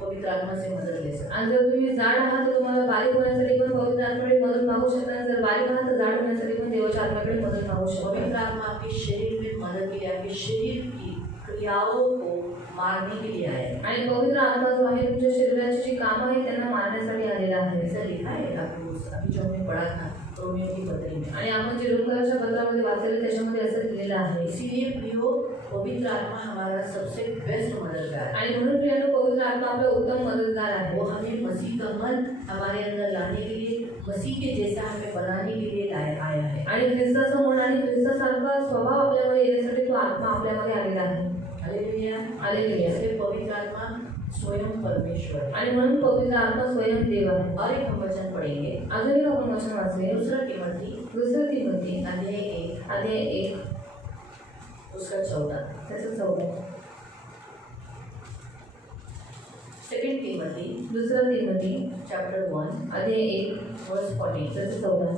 पवित्र आत्मा से मदद ले सकते हो. आणि जर तुम्ही जाड आहात तर तुम्हाला बारीक होण्यासाठी पण पवित्र आत्म्याकडे मदत मागू शकता. आणि जर बारीक आहात तर जाड होण्यासाठी पण देवाच्या आत्म्याकडे मदत मागू शकता. पवित्र आत्मा आपके शरीर में मदद के लिए, आपके शरीर की क्रियाओं को मारने के लिए आया है. आणि पवित्र आत्मा जो आहे तुमच्या शरीराची जी कामं आहेत त्यांना मारण्यासाठी आलेला आहे. ऐसा लिखा है आपको अभी जो हमने पढ़ा था रोमियो की पत्री में. आणि आपण जे रोमकरांच्या पत्रामध्ये वाचलेलं त्याच्यामध्ये असं लिहिलेलं आहे. इसीलिए प्रियो पवित्र आत्मा हमारा सबसे बेस्ट मददगार है. आणि म्हणून प्रियानो पवित्र आत्मा आपला उत्तम मदतगार आहे. वो हमें मसीह का मन हमारे अंदर लाने के लिए, मसीह के जैसा हमें बनाने के लिए आया है. आणि ख्रिस्ताचं मन आणि ख्रिस्तासारखा स्वभाव आपल्यामध्ये येण्यासाठी तो आत्मा आपल्यामध्ये आलेला आहे. Hallelujah, hallelujah. इसलिए पवित्र आत्मा स्वयं परमेश्वर है. आणि म्हणून पवित्र आत्मा स्वयं देव आहे. और एक हम वचन पढ़ेंगे, अजून एक आपण वचन वाचले. दूसरा तिमोथी दुसरं तिमोथी अध्याय 1 अध्याय 1 उसका 14, त्याचं 14. सेकंड तिमोथी दुसरं तिमोथी चैप्टर 1 अध्याय 1 वर्स 14. त्याचं 14.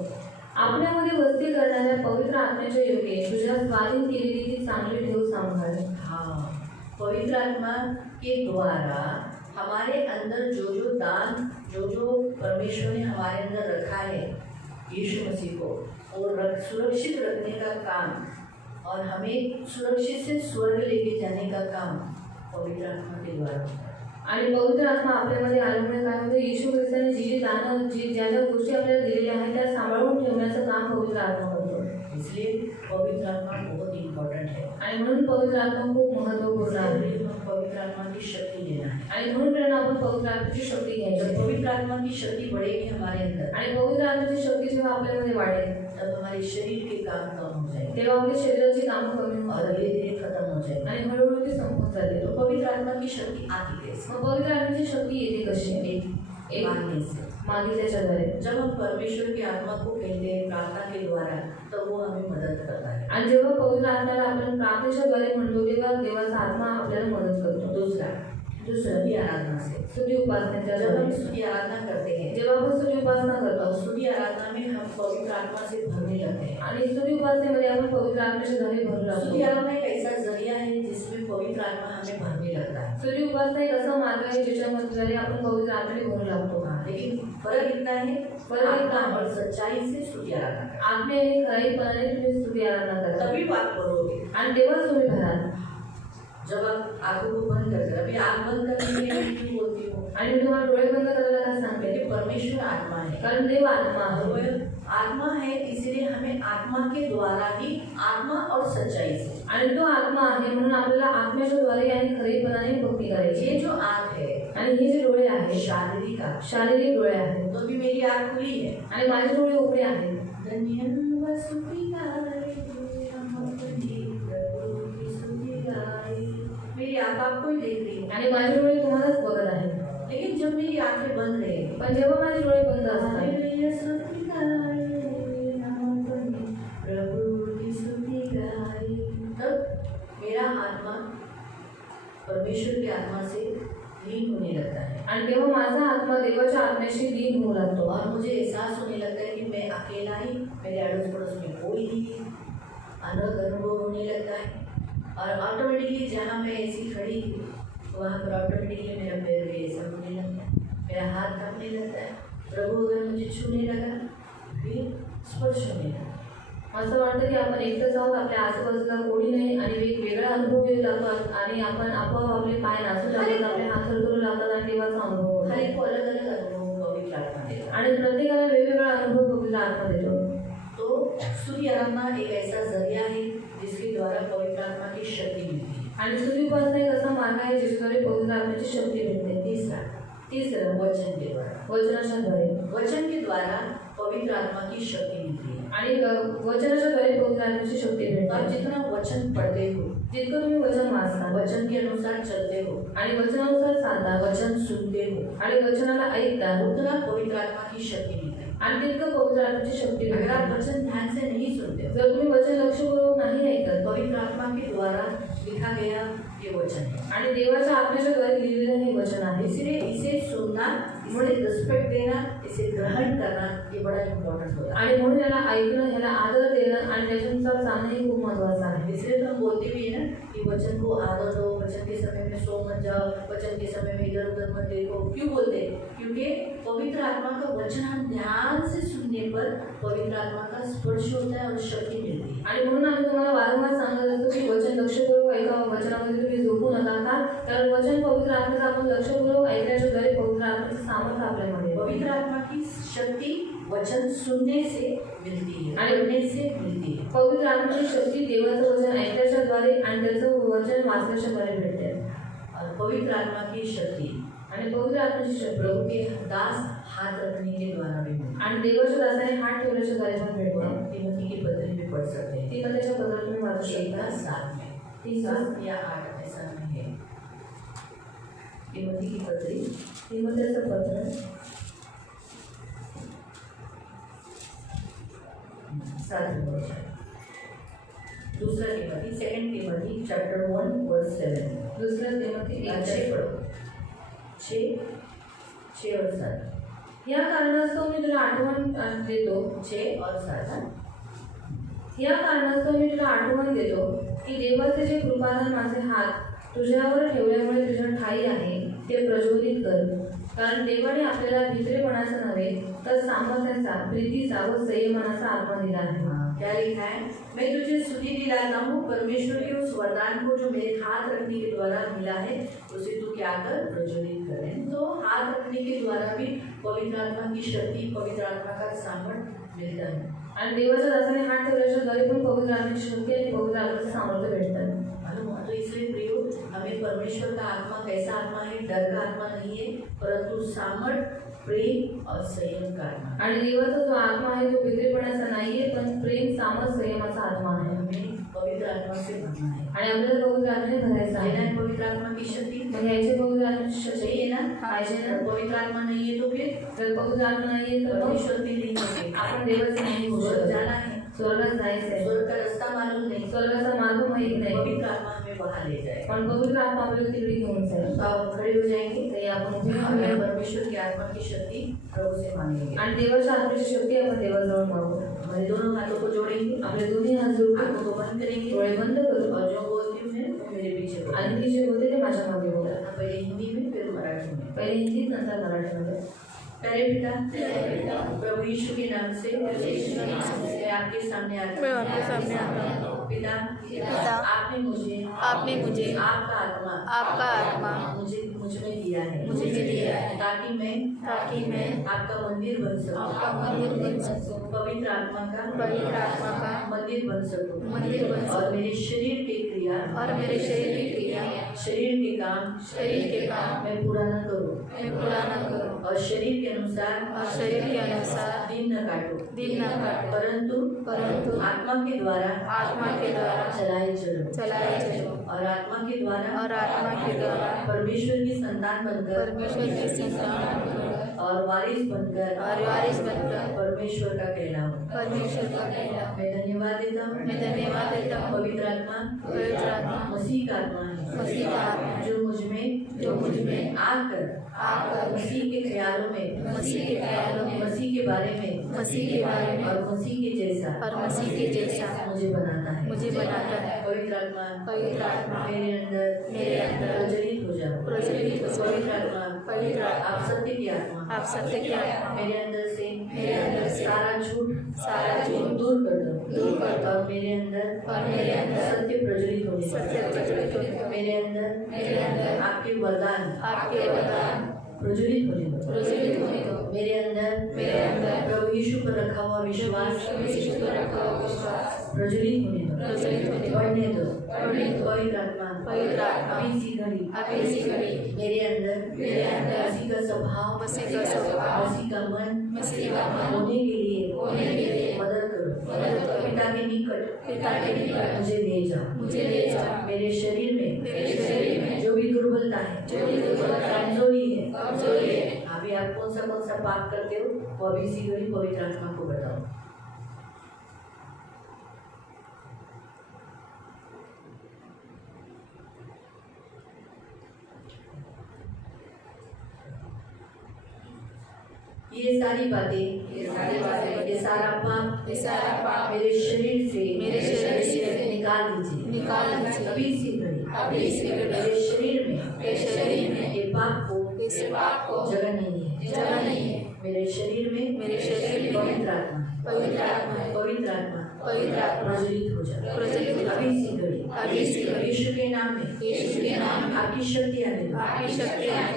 आपल्यामध्ये वस्ती करणाऱ्या पवित्र आत्म्याच्या योगे तुझ्या स्वाधीन केलेली ती चांगली ठेव सांभाळ. हाँ, पवित्र आत्मा के द्वारा हमारे अंदर जो जो दान, जो जो परमेश्वर ने हमारे अंदर रखा है यीशु मसीह को, और सुरक्षित रखने का काम और हमें सुरक्षित से स्वर्ग लेके जाने का काम पवित्र आत्मा के द्वारा होता है. आणि पवित्र आत्मा आपल्यामध्ये आल्यामुळे काय होतं, येशू ख्रिस्ताने जी जी दानं जी ज्या ज्या गोष्टी आपल्याला दिलेल्या आहेत त्या सांभाळून ठेवण्याचं काम पवित्र आत्मा करतो. इसलिए पवित्र आत्मा बहुत इम्पोर्टेंट है. आणि म्हणून पवित्र आत्मा खूप महत्त्वपूर्ण आहे. पवित्र आत्मा की शक्ति लेना है. आणि म्हणून प्रेरणा आपण पवित्र आत्म्याची शक्ती घ्यायची. जब पवित्र आत्मा की शक्ति बढ़ेगी हमारे अंदर, आणि पवित्र आत्म्याची शक्ती जेव्हा आपल्यामध्ये वाढेल तब हमारे शरीर के काम कम हो जाएंगे तेव्हा आपल्या शरीराची कामं कमी और होतात धीरे धीरे खत्म हो जाएंगे. आणि हळूहळू ती संपून जाते. तो पवित्र आत्मा की शक्ति आती कैसे? मग पवित्र आत्म्याची शक्ती येते कशी? एक मांगने से। मागितल्याच्या द्वारे. जब हम परमेश्वर की आत्मा को कहते हैं प्रार्थना के द्वारा, तब वो हमें मदद करता है। आणि जेव्हा पवित्र आत्म्याला आपण प्रार्थनेच्या द्वारे म्हणतो तेव्हा देवाचा आत्मा आपल्याला मदत करतो. दूसरा, स्तुति आराधना से। स्तुती उपासनेच्या जब हम द्वारे. स्तुति आराधना करते हैं, जेव्हा आपण स्तुती उपासना तो करतो स्तुति आराधना में हम पवित्र आत्मा से भरने लगते हैं। आणि स्तुती उपासनेमध्ये आपण पवित्र आत्म्याच्या द्वारे भरू स्तुति लागतो. आराधना एक ऐसा जरिया है जिसमें पवित्र आत्मा हमें भरने लगता है। स्तुती उपासना एक असा मार्ग आहे ज्याच्यामध्ये आपण पवित्र आत्म्याने भरू लागतो. लेकिन फर्क इतना है, फर्क इतना आत्मा है। और सच्चाई से स्तुति आराधना करें। आत्मे आणि खराईपणाने तुम्ही स्तुती आराधना करा तभी बात करोगे। आणि तेव्हाच तुम्ही भराल. जब आप आंखों को बंद कर, अभी आंख बंद करने के लिए मैं क्यों बोलती हूँ? आणि मी तुम्हाला डोळे बंद करायला का सांगते? क्योंकि परमेश्वर आत्मा है। कारण देव आत्मा और वो आहे आत्मा है, इसलिए हमें आत्मा के द्वारा ही, आत्मा और सच्चाई से, आणि तो आत्मा आहे म्हणून आपल्याला आत्म्याच्या द्वारे आणि खरेपणाने भक्ती करायची. ये जो आंख है आणि हे जे डोळे आहेत शारीरिक आंख, शारीरिक डोळे आहेत तो भी मेरी आंख खुली है। आणि माझे डोळे उघडे आहेत. धन्य स्तुति गाए, हम अपनी प्रभु की स्तुति गाए। मेरी आंख आपको ही देख रही है, आणि माझे डोळे तुम्हालाच बघत आहेत. लेकिन जब मेरी आंखें बंद रहेंगी, पण जेव्हा माझे डोळे बंद असतात हालेलुया स्तुति गाए, हम अपनी प्रभु की स्तुति गाए, तब मेरा आत्मा परमेश्वर की आत्मा से लीन होने लगता है। आणि तेव्हा माझा आत्मा देवाच्या आत्म्याशी लीन होऊ लागतो. और मुझे एहसास होने लगता है कि मैं अकेला ही, मेरे अड़ोस पड़ोस में कोई नहीं है। अलग अनुभव होने लगता है और ऑटोमेटिकली जहाँ मैं ऐसी खड़ी थी, वहाँ पर ऑटोमेटिकली मेरा पैर भी ऐसा होने लगता है, मेरा हाथ कांपने लगता है। प्रभु अगर मुझे छूने लगा, फिर स्पर्श होने लगा। असं वाटतं की आपण एकटंच आहोत, आपल्या आजूबाजूला कोणी नाही आणि एक वेगळा अनुभव येऊ लागतो आणि आपण आपोआप आपले पाय नाचू लागतात, आपले हात सरकू लागतात आणि देवाचा अनुभव होतो. हर एक को अलग अलग अनुभव पवित्र आत्मा देता है। आणि प्रत्येकाला वेगवेगळा अनुभव पवित्र आत्मा देतो. तो स्तुति आराधना एक ऐसा जरिया है जिसके द्वारा पवित्र आत्मा की शक्ति मिलती है। आणि स्तुती उपासना एक असा मार्ग आहे ज्याच्याद्वारे पवित्र आत्म्याची शक्ती मिळते. तीसरा वचन के द्वारा, वचनाच्या द्वारे. वचन के द्वारा पवित्र आत्मा की शक्ति मिलती है। आणि वचनाच्या द्वारे पवित्र आत्म्याची शक्ती तो आप मिळते. जितना वचन पढ़ते हो, जितकं तुम्ही वचन वाचता, वचन के अनुसार चलते हो, आणि वचनानुसार चालता, वचन सुनते हो, आणि वचनाला ऐकता, उतना पवित्र आत्मा की शक्ति मिलती है। आणि तितकं पवित्र आत्म्याची शक्ती अगर आप मिळते. वचन ध्यान से नहीं सुनते हो, जर तुम्ही वचन लक्षपूर्वक नाही ऐकत पवित्र आत्मा के द्वारा लिखा गया ये वचन है, आणि देवाच्या आत्म्याच्या द्वारे लिहिलेलं हे वचन आहे. इसलिए इसे सुनना, इसे रिस्पेक्ट देना, इसे ग्रहण करना, ये बड़ा इम्पोर्टेंट होता है। आणि म्हणून याला ऐकणं, ह्याला आदर देणं आणि त्याच्यानुसार चालणं हे खूप महत्त्वाचं आहे. इसलिए तो हम बोलते भी है ना कि वचन को आदर दो, वचन के समय में सो मत जाओ, वचन के समय में इधर उधर मत देखो। क्यों बोलते हैं? क्योंकि पवित्र आत्मा का वचन हम ध्यान से सुनने पर पवित्र आत्मा का स्पर्श होता है और शक्ति मिलती है। आणि म्हणून आम्ही तुम्हाला वारंवार सांगत असतो की वचन लक्षपूर्वक ऐका, वचनामध्ये तुम्ही झोपू नका का, कारण वचन पवित्र आत्म्याचं आपण लक्षपूर्वक ऐकण्याच्या द्वारे पवित्र आत्म्याचं सामर्थ्य आपल्यामध्ये येतं. पवित्र आत्मा की शक्ति वचन सुनने से मिलती है, आणि पढ़ने से मिलती है। पवित्र आत्म्याची शक्ती देवाचं वचन ऐकण्याच्या द्वारे आणि त्याचं वचन वाचण्याच्या द्वारे भेटते. और पवित्र आत्मा की शक्ति आणि पवित्र आत्म्याची शक्ती प्रभु के दास हाथ रखने के द्वारा भी मिलती है। आणि देवाच्या दासाने हात ठेवण्याच्या द्वारे पण भेटते. हम तिमोथी की पत्री भी पढ़ सकते हैं, ती पण त्याच्या पत्रात तुम्ही वाचू 1:7 में, 7 या 8 ऐसा में है। तिमोथी की पत्री तिमोथेचं पत्र 7 दूसरा तिमोथी, 2 तिमोथी चैप्टर 1 वर्स 7। दुसरा तिमोथी 6 पढ़ो, 6 और 7, या कारणास्तव मी तुला आठवण देतो 6 और 7। या कारणास्तव मी तुला आठवण देतो की देवाचे जे कृपादान माझे हात तुझ्यावर ठेवल्यामुळे तुझ्या ठाई आहे ते प्रज्वलित कर, कारण देवाने आपल्याला भित्रेपणाचा नव्हे तर सामर्थ्याचा, प्रीतीचा व संयमनाचा आत्मा दिला आहे. क्या लिखा है? मैं तुझे स्तुति दिलाता हूँ परमेश्वर के उस वरदान को जो मेरे हाथ रखने के द्वारा मिला है, उसे तू क्या कर? प्रज्वलित कर। तो हाथ रखने के द्वारा भी पवित्र आत्मा की शक्ति, पवित्र आत्मा का सामर्थ्य मिलता है। आणि देवाच्या दासाने हात ठेवल्याच्या द्वारे पण पवित्र आत्म्याची शक्ती आणि पवित्र आत्म्याचं सामर्थ्य भेटतं. तो इसलिए प्रियो, हमें परमेश्वर का आत्मा कैसा आत्मा है? डर का आत्मा नहीं है, परंतु सामर्थ, प्रेम और संयम का आत्मा। आणि देवाचा जो आत्मा आहे तो भित्रेपणाचा नाहीये, पण प्रेम, सामर्थ, संयमाचा आत्मा आहे. हमें पवित्र आत्मा से भरना है, आणि आपल्याला पवित्र आत्म्याने भरायचं लेना आहे. है पवित्र आत्मा की शक्ति, मग याची पवित्र आत्म्याची शक्ती चाहिए ना? पाहिजे ना. पवित्र आत्मा नहीं है तो फिर जर पवित्र आत्मा नाहीये तर मग परमेश्वर भी नहीं होते. आपण देवाचे नाही होऊ स्वर्ग शकत. जाना है, स्वर्गात जायचंय. स्वर्ग का रास्ता मालूम नहीं, स्वर्गाचा मार्ग माहित नाही. पवित्र आत्मा हमें वहाँ ले जाए. पण पवित्र आत्मा आपल्याला तिकडे घेऊन जाईल. तो आप खड़े हो जाएंगे. ते आपण उभे हमें राहूया. परमेश्वर की आत्मा की शक्ति प्रभु से मांगेंगे. आणि देवाच्या आत्म्याची शक्ती आपण देवाजवळ मागू. हमारे दोनों हाथों को जोड़ेंगे, आपले दोन्ही हात जोडून आंखों को बंद करेंगे डोळे बंद करू. और जो बोलती हूँ मैं वो मेरे पीछे बोलो. आणि मी जे बोलते ते माझ्या मागे बोला. पहले हिंदी में फिर मराठी में. पहिले हिंदीत नंतर मराठीमध्ये. प्यारे पिता, प्रभु यीशु के नाम से मैं आपके सामने आता हूँ. पिता, आपने मुझे आपका आत्मा मुझ में दिया है ताकि मैं आपका मंदिर बन सकूं, पवित्र आत्मा का मंदिर बन सकूं और मेरे शरीर के क्रिया शरीर के काम मैं पूरा न करूं और शरीर के अनुसार दिन न काटूं, परंतु आत्मा के द्वारा चलाए चलो और आत्मा के द्वारा परमेश्वर की संतान बनकर और वारिस बनकर परमेश्वर का कहलाऊं. मैं धन्यवाद देता हूँ. पवित्र आत्मा मसीह का आत्मा है जो मुझ में आकर मसीह के ख्यालों में मसीह के बारे में और मसीह के जैसा मुझे बनाता है. पवित्र आत्मा मेरे अंदर प्रज्वलित हो जाओ. पवित्र आत्मा आप सत्य की आत्मा मेरे अंदर से सारा झूठ दूर कर दो और मेरे अंदर सत्य प्रज्वलित होने. मेरे अंदर आपके वरदान प्रज्वलित होने दो. मेरे अंदर प्रभु यीशु पर रखा हुआ विश्वास प्रज्वलित होने दो, बढ़ने दो. पवित्र आत्मा अभी सी घड़ी मेरे अंदर मसीह का स्वभाव मसीह का मन होने के लिए मदद करो. पिता के निकट मुझे ले जाओ. मेरे शरीर में जो भी दुर्बलता है कमजोरी है अभी आप कौन सा पाप करते हो वो अभी इसी घड़ी पवित्र आत्मा को बताओ. ये सारी बातें ये सारा पाप मेरे शरीर से निकाल दीजिए. अभी इसी घड़ी मेरे शरीर में ये पाप को जगह नहीं है. मेरे शरीर में पवित्र आत्मा प्रज्वलित हो जाए. अभी इसी घड़ी यीशु के नाम में आपकी शक्ति आने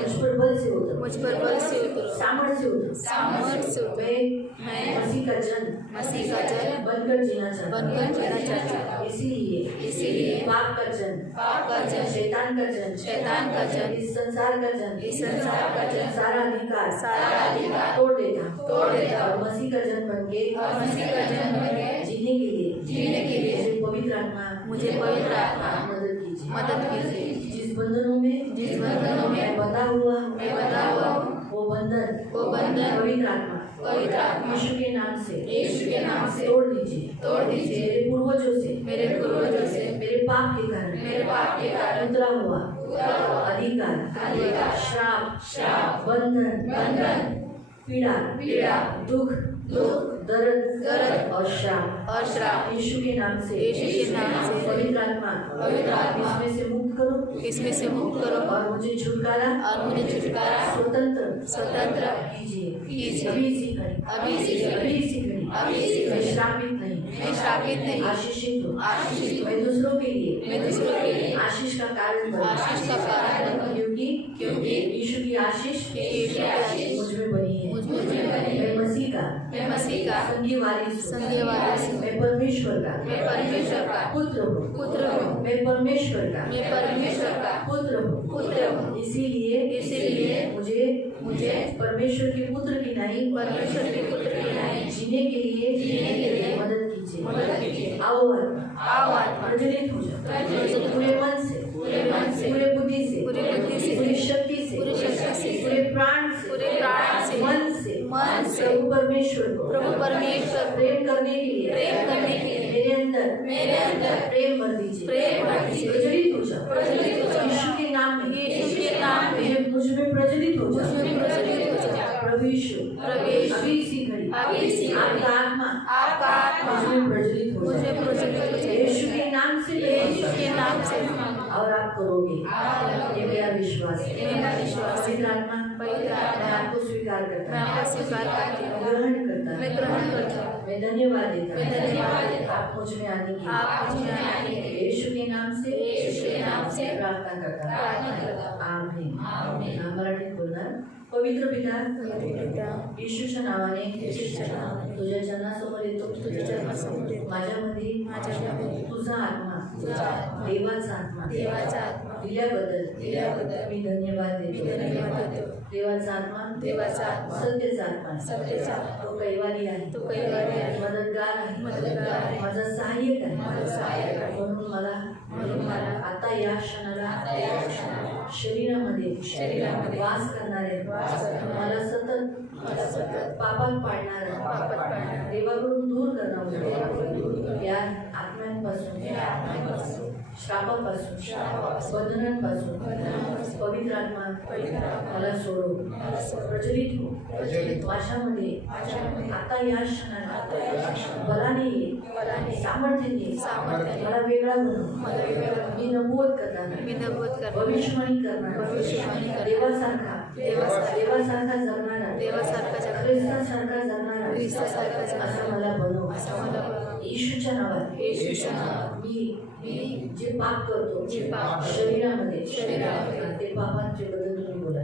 मुझ पर बल से उतरो, सामर्थ्य से उतरो. मैं मसीह का जन बनकर जीना चाहता हूँ. इसीलिए पाप का जन शैतान का जन इस संसार का जन सारा अधिकार तोड़ देता और मसीह का जन बनके जीने के लिए मुझे पवित्र आत्मा मदद कीजिए. जिस बंधनों में मैं बंधा हुआ वो बंधन पवित्र आत्मा यीशु के नाम से तोड़ दीजिए. मेरे पूर्वजों से मेरे पाप के कारण उतरा हुआ अधिकार श्राप बंधन पीड़ा दुख दर्द और श्राप यीशु के नाम से पवित्र आत्मा इसमें से मुक्त करो और मुझे छुटकारा स्वतंत्र कीजिए. अभी इसी घड़ी मैं श्रापित नहीं आशीषित हूँ. मैं दूसरों के लिए आशीष का कारण बनूं. क्योंकि यीशु की आशीष मुझ में बनी है. मैं मसीह का संगी वारिस हूं. मैं परमेश्वर का पुत्र हूँ. मैं परमेश्वर का पुत्र हूँ. इसीलिए मुझे परमेश्वर के पुत्र की नहीं जीने के लिए मदद कीजिए. आओ प्रज्वलित हो जाओ पूरे मन से पूरे बुद्धि से पूरी शक्ति से परमेश्वर को प्रेम करने के लिए मेरे अंदर प्रेम भर दीजिए, प्रज्वलित हो जाओ यीशु के नाम में मुझ में प्रज्वलित हो जाओ। प्रभु यीशु अभी इसी घड़ी आपका आत्मा मुझ में प्रज्वलित हो जाए यीशु के नाम से और आप करोगे, ये मेरा विश्वास है। पवित्र आत्मा मैं आपको स्वीकार करता हूँ, ग्रहण करता हूँ, मैं धन्यवाद देता हूँ आप मुझ में आने की यीशु के नाम से प्रार्थना करता हूँ, आमीन। मराठीत बोलणार। पवित्र पिता येशूच्या नावाने तुझ्या जनासमोर येतो, माझ्यामध्ये तुझा आत्मा देवाचा आत्मा दिल्याबद्दल मी धन्यवाद देतो। देवाचा आत्मा सत्याचा आत्मा तो कैवारी आहे, मदतगार आहे, माझा सहाय्यक आहे, म्हणून मला आता या क्षणाला शरीरामध्ये वास करणारे मला सतत पापात पाडणारा देवाकडून दूर करणारा या आत्म्यांपासून श्रापापासून बंधनांपासून पवित्र आत्मा मला सोडव, प्रज्वलित हो माझ्यामध्ये आता या क्षणाला बलाने ये, सामर्थ्याने मला वेगळा बनव, मी नबूवत करणार, भविष्यवाणी करणार, देवासारखा जगणारा, ख्रिस्तासारखा जगणारा असं मला बनव। येशूच्या नावात मी जे पाप करतो शरीरामध्ये ते पापांचे बद्दल तुम्ही बोला।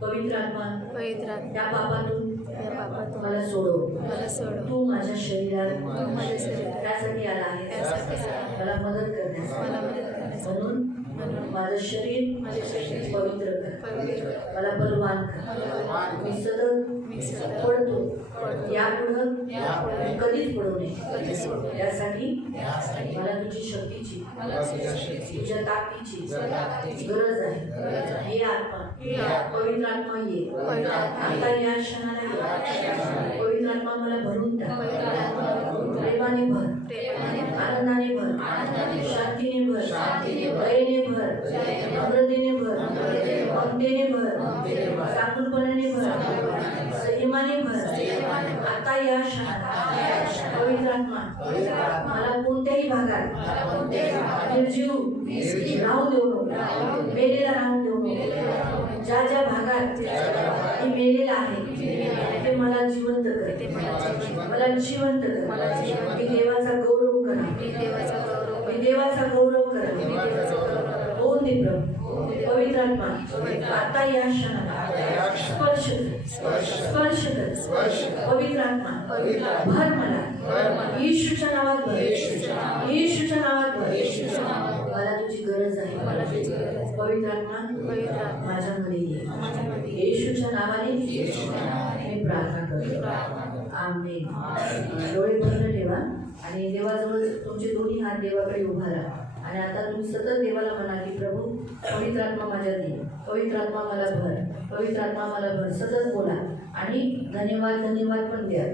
पवित्र आत्मा त्या पापातून मला सोडव, तू माझ्या शरीरात त्यासाठी आला आहे, मला मदत करण्यास, म्हणून माझं शरीर पवित्र कर, मला बलवान कर, मी सतत पडतो, यापुढं कधीच पडू नये, यासाठी मला तुझी शक्तीची तुझ्या ताकदीची गरज आहे। हे आत्मा पवित्र आत्मा ये आता या क्षणाला, पवित्र आत्मा मला भरून टाक, प्रेमाने भर, आनंदाने भर, शांतीने भर, दयेने भर, नम्रतेने भर, ममतेने भर, चातुरपणाने भर, संयमाने भर, आता या क्षणाला पवित्र आत्मा मला कोणत्याही भागात निर्जीव राहू देऊ नको, मेलेला राहू देऊ नको, ज्या भागात मी मेलेला आहे ते मला जिवंत कर, मला जिवंत कर, मी देवाचा गौरव करा, मी देवाचा गौरव करा, होऊन दे प्रभू। पवित्र आत्मा आता या क्षणाला स्पर्श कर, पवित्र आत्मा भर मला, येशूच्या नावात भर, येशूच्या नावात भर, मला तुझी गरज आहे, पवित्र आत्मा माझ्यामध्ये ये, येशूच्या नावाने मी प्रार्थना करतो, आमेन। डोळे बंद ठेवा आणि देवाजवळ तुमचे दोन्ही हात देवाकडे उभा राहा आणि आता तुम्ही सतत देवाला म्हणा की प्रभू पवित्र आत्मा माझ्यात ये, पवित्र आत्मा मला भर, पवित्र आत्मा मला भर, सतत बोला आणि धन्यवाद पण द्या।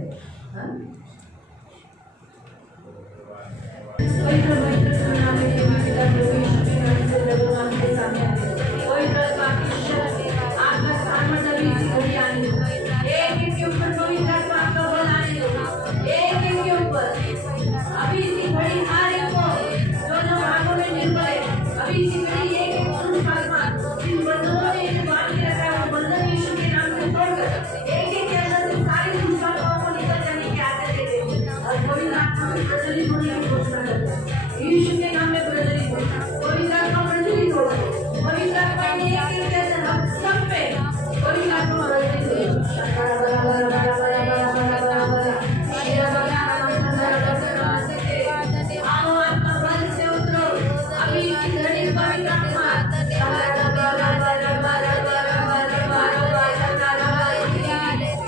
यीशु के नाम में प्रज्वलित हो, पवित्र आत्मा प्रज्वलित हो, पवित्र आत्मा ने सब पे पवित्र आत्मा प्रज्वलित आओ आत्मा बल से उतरो, अभी इसी घड़ी पवित्र आत्मा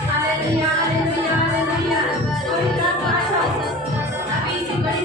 हालेलुया हालेलुया हालेलुया, पवित्र आत्मा अभी इसी घड़ी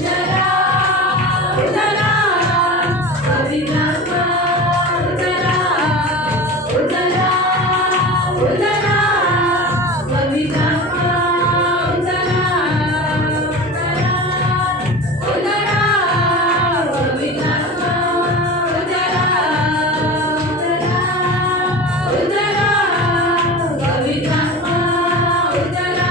उतरा उतरा पवित्रात्मा उतरा उतरा उतरा पवित्रात्मा उतरा उतरा उतरा पवित्रात्मा उतरा उतरा उतरा पवित्रात्मा उतरा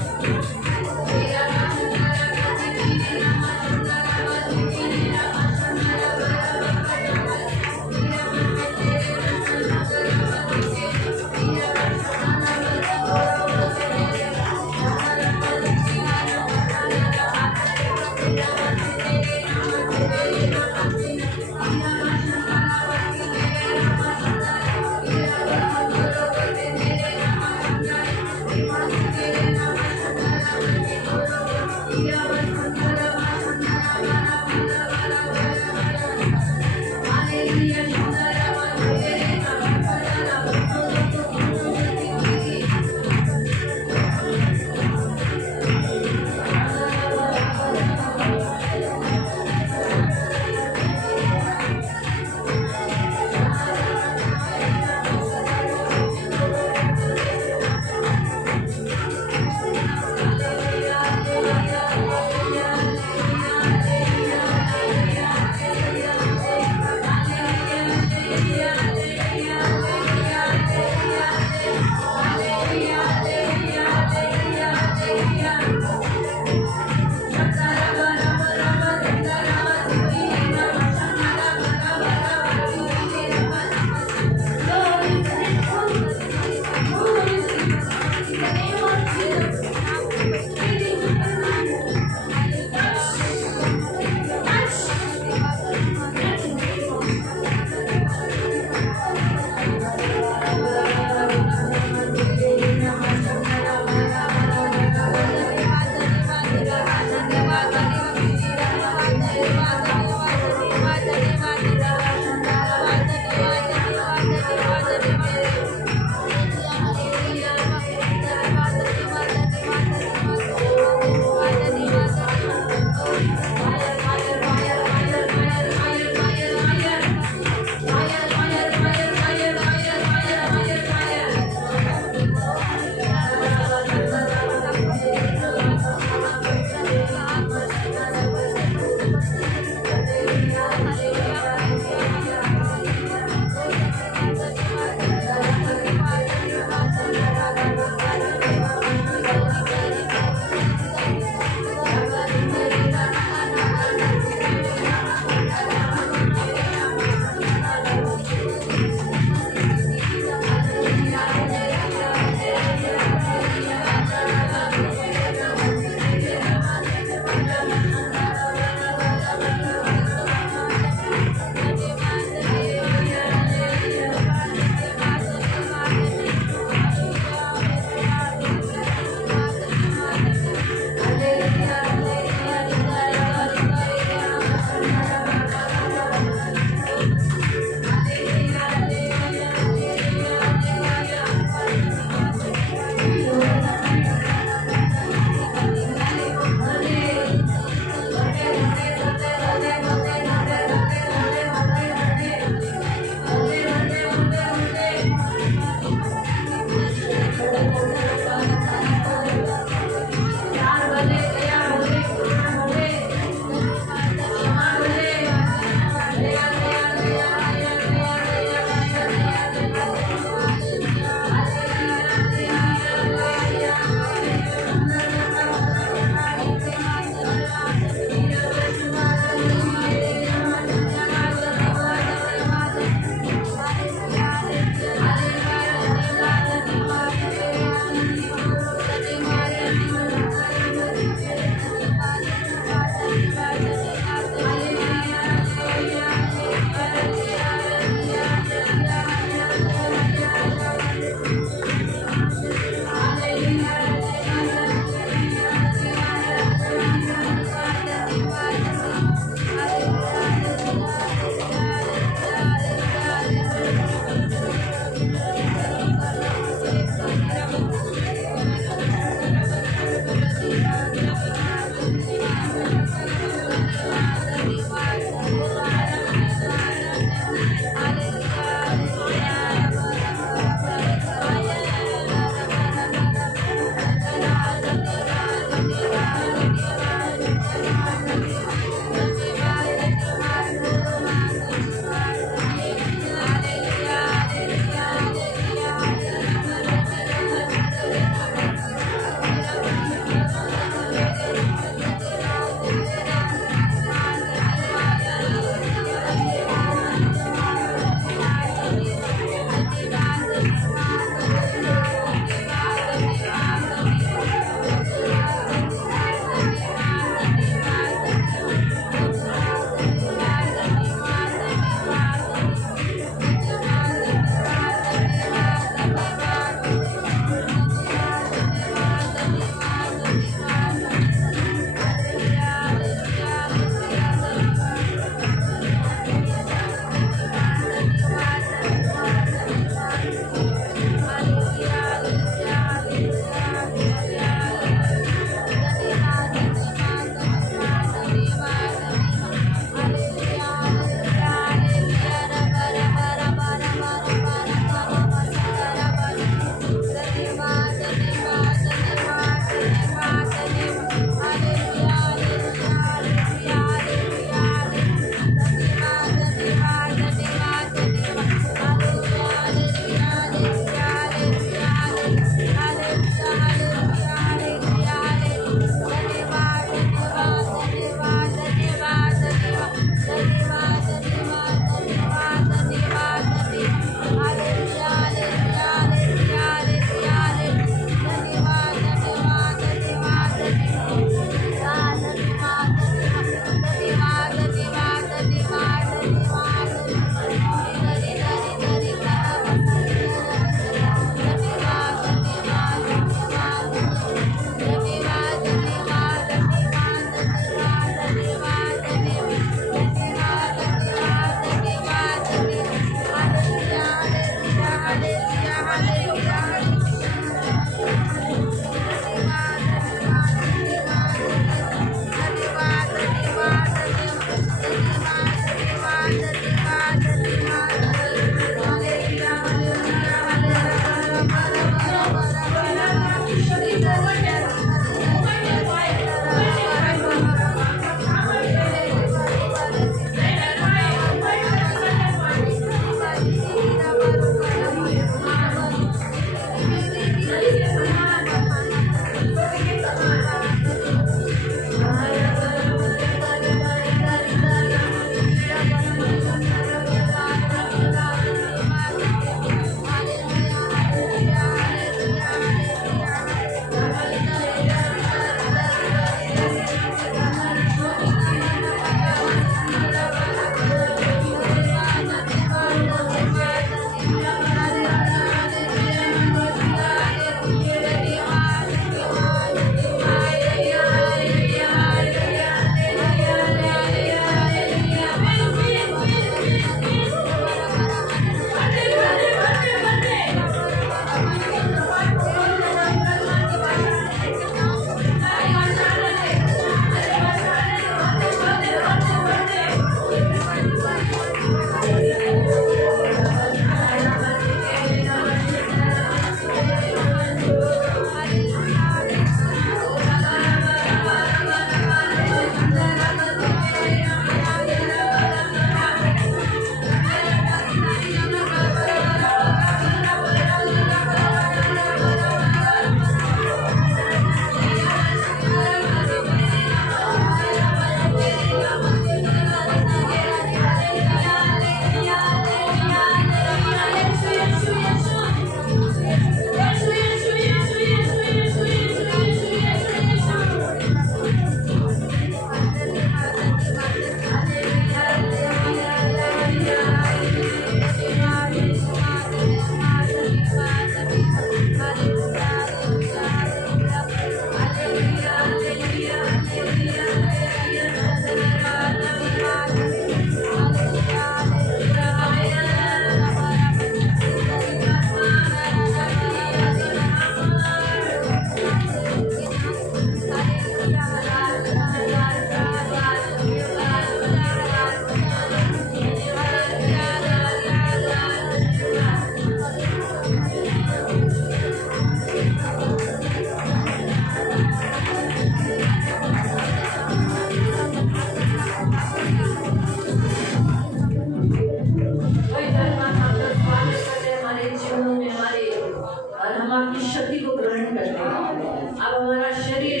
शरीर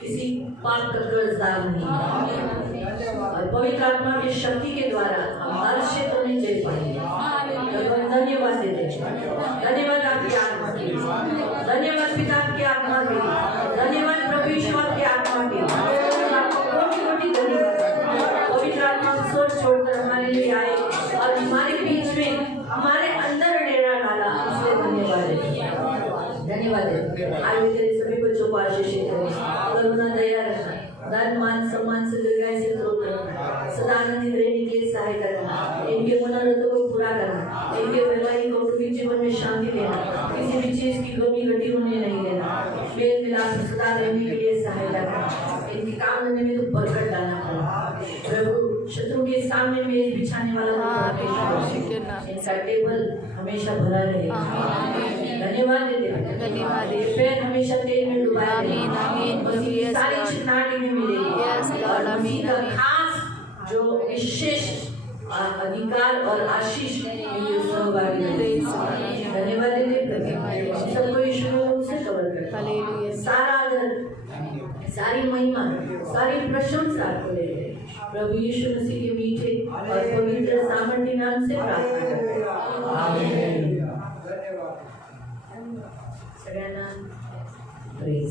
किसी पाप का कर्जदार नहीं है और पवित्र आत्मा की शक्ति के द्वारा हम हर क्षेत्र में जय पाएंगे। धन्यवाद देते हैं, धन्यवाद आपकी आत्मा के लिए, धन्यवाद पिता की आत्मा के लिए, धन्यवाद प्रभु यीशु आपकी आत्मा के लिए। आपको कोटि-कोटि धन्यवाद। पवित्र आत्मा सोच छोड़कर हमारे लिए आए और हमारे बीच में हमारे अंदर डेरा डाला, इसलिए धन्यवाद है, धन्यवाद है। आगे तेरे सभी बच्चों को आशीषित करें, करुणा दया रखना, दान मान सम्मान से दीर्घायु से त्रोत रखना, सदा आनंदित रहने के लिए सहायता करना, इनके मनोरथों को पूरा करना, इनके वैवाहिक कौटुंबिक जीवन में शांति देना, किसी भी चीज की कमी घटी होने नहीं देना, मेल मिलाप सदा रहने के लिए सहायता करना, इनके काम धंधे में तो बरकत डालना प्रभु। शत्रु के सामने मेज बिछाने वाला इनका टेबल हमेशा भरा रहे। धन्यवाद देते हैं, धन्यवाद। पैर हमेशा तेल में डुबाए रहे, सारी चिकनाहट में मिलेगी और उनका खास जो विशेष अधिकार और आशीष धन्यवाद देते सबको यीशु से कवर करते, सारा आदर, सारी महिमा, सारी प्रशंसा आपको देते प्रभु यीशु मसीह के मीठे और पवित्र सामर्थ्य नाम से प्रार्थना करते हैं। आमीन। सगळ्यांना प्रेज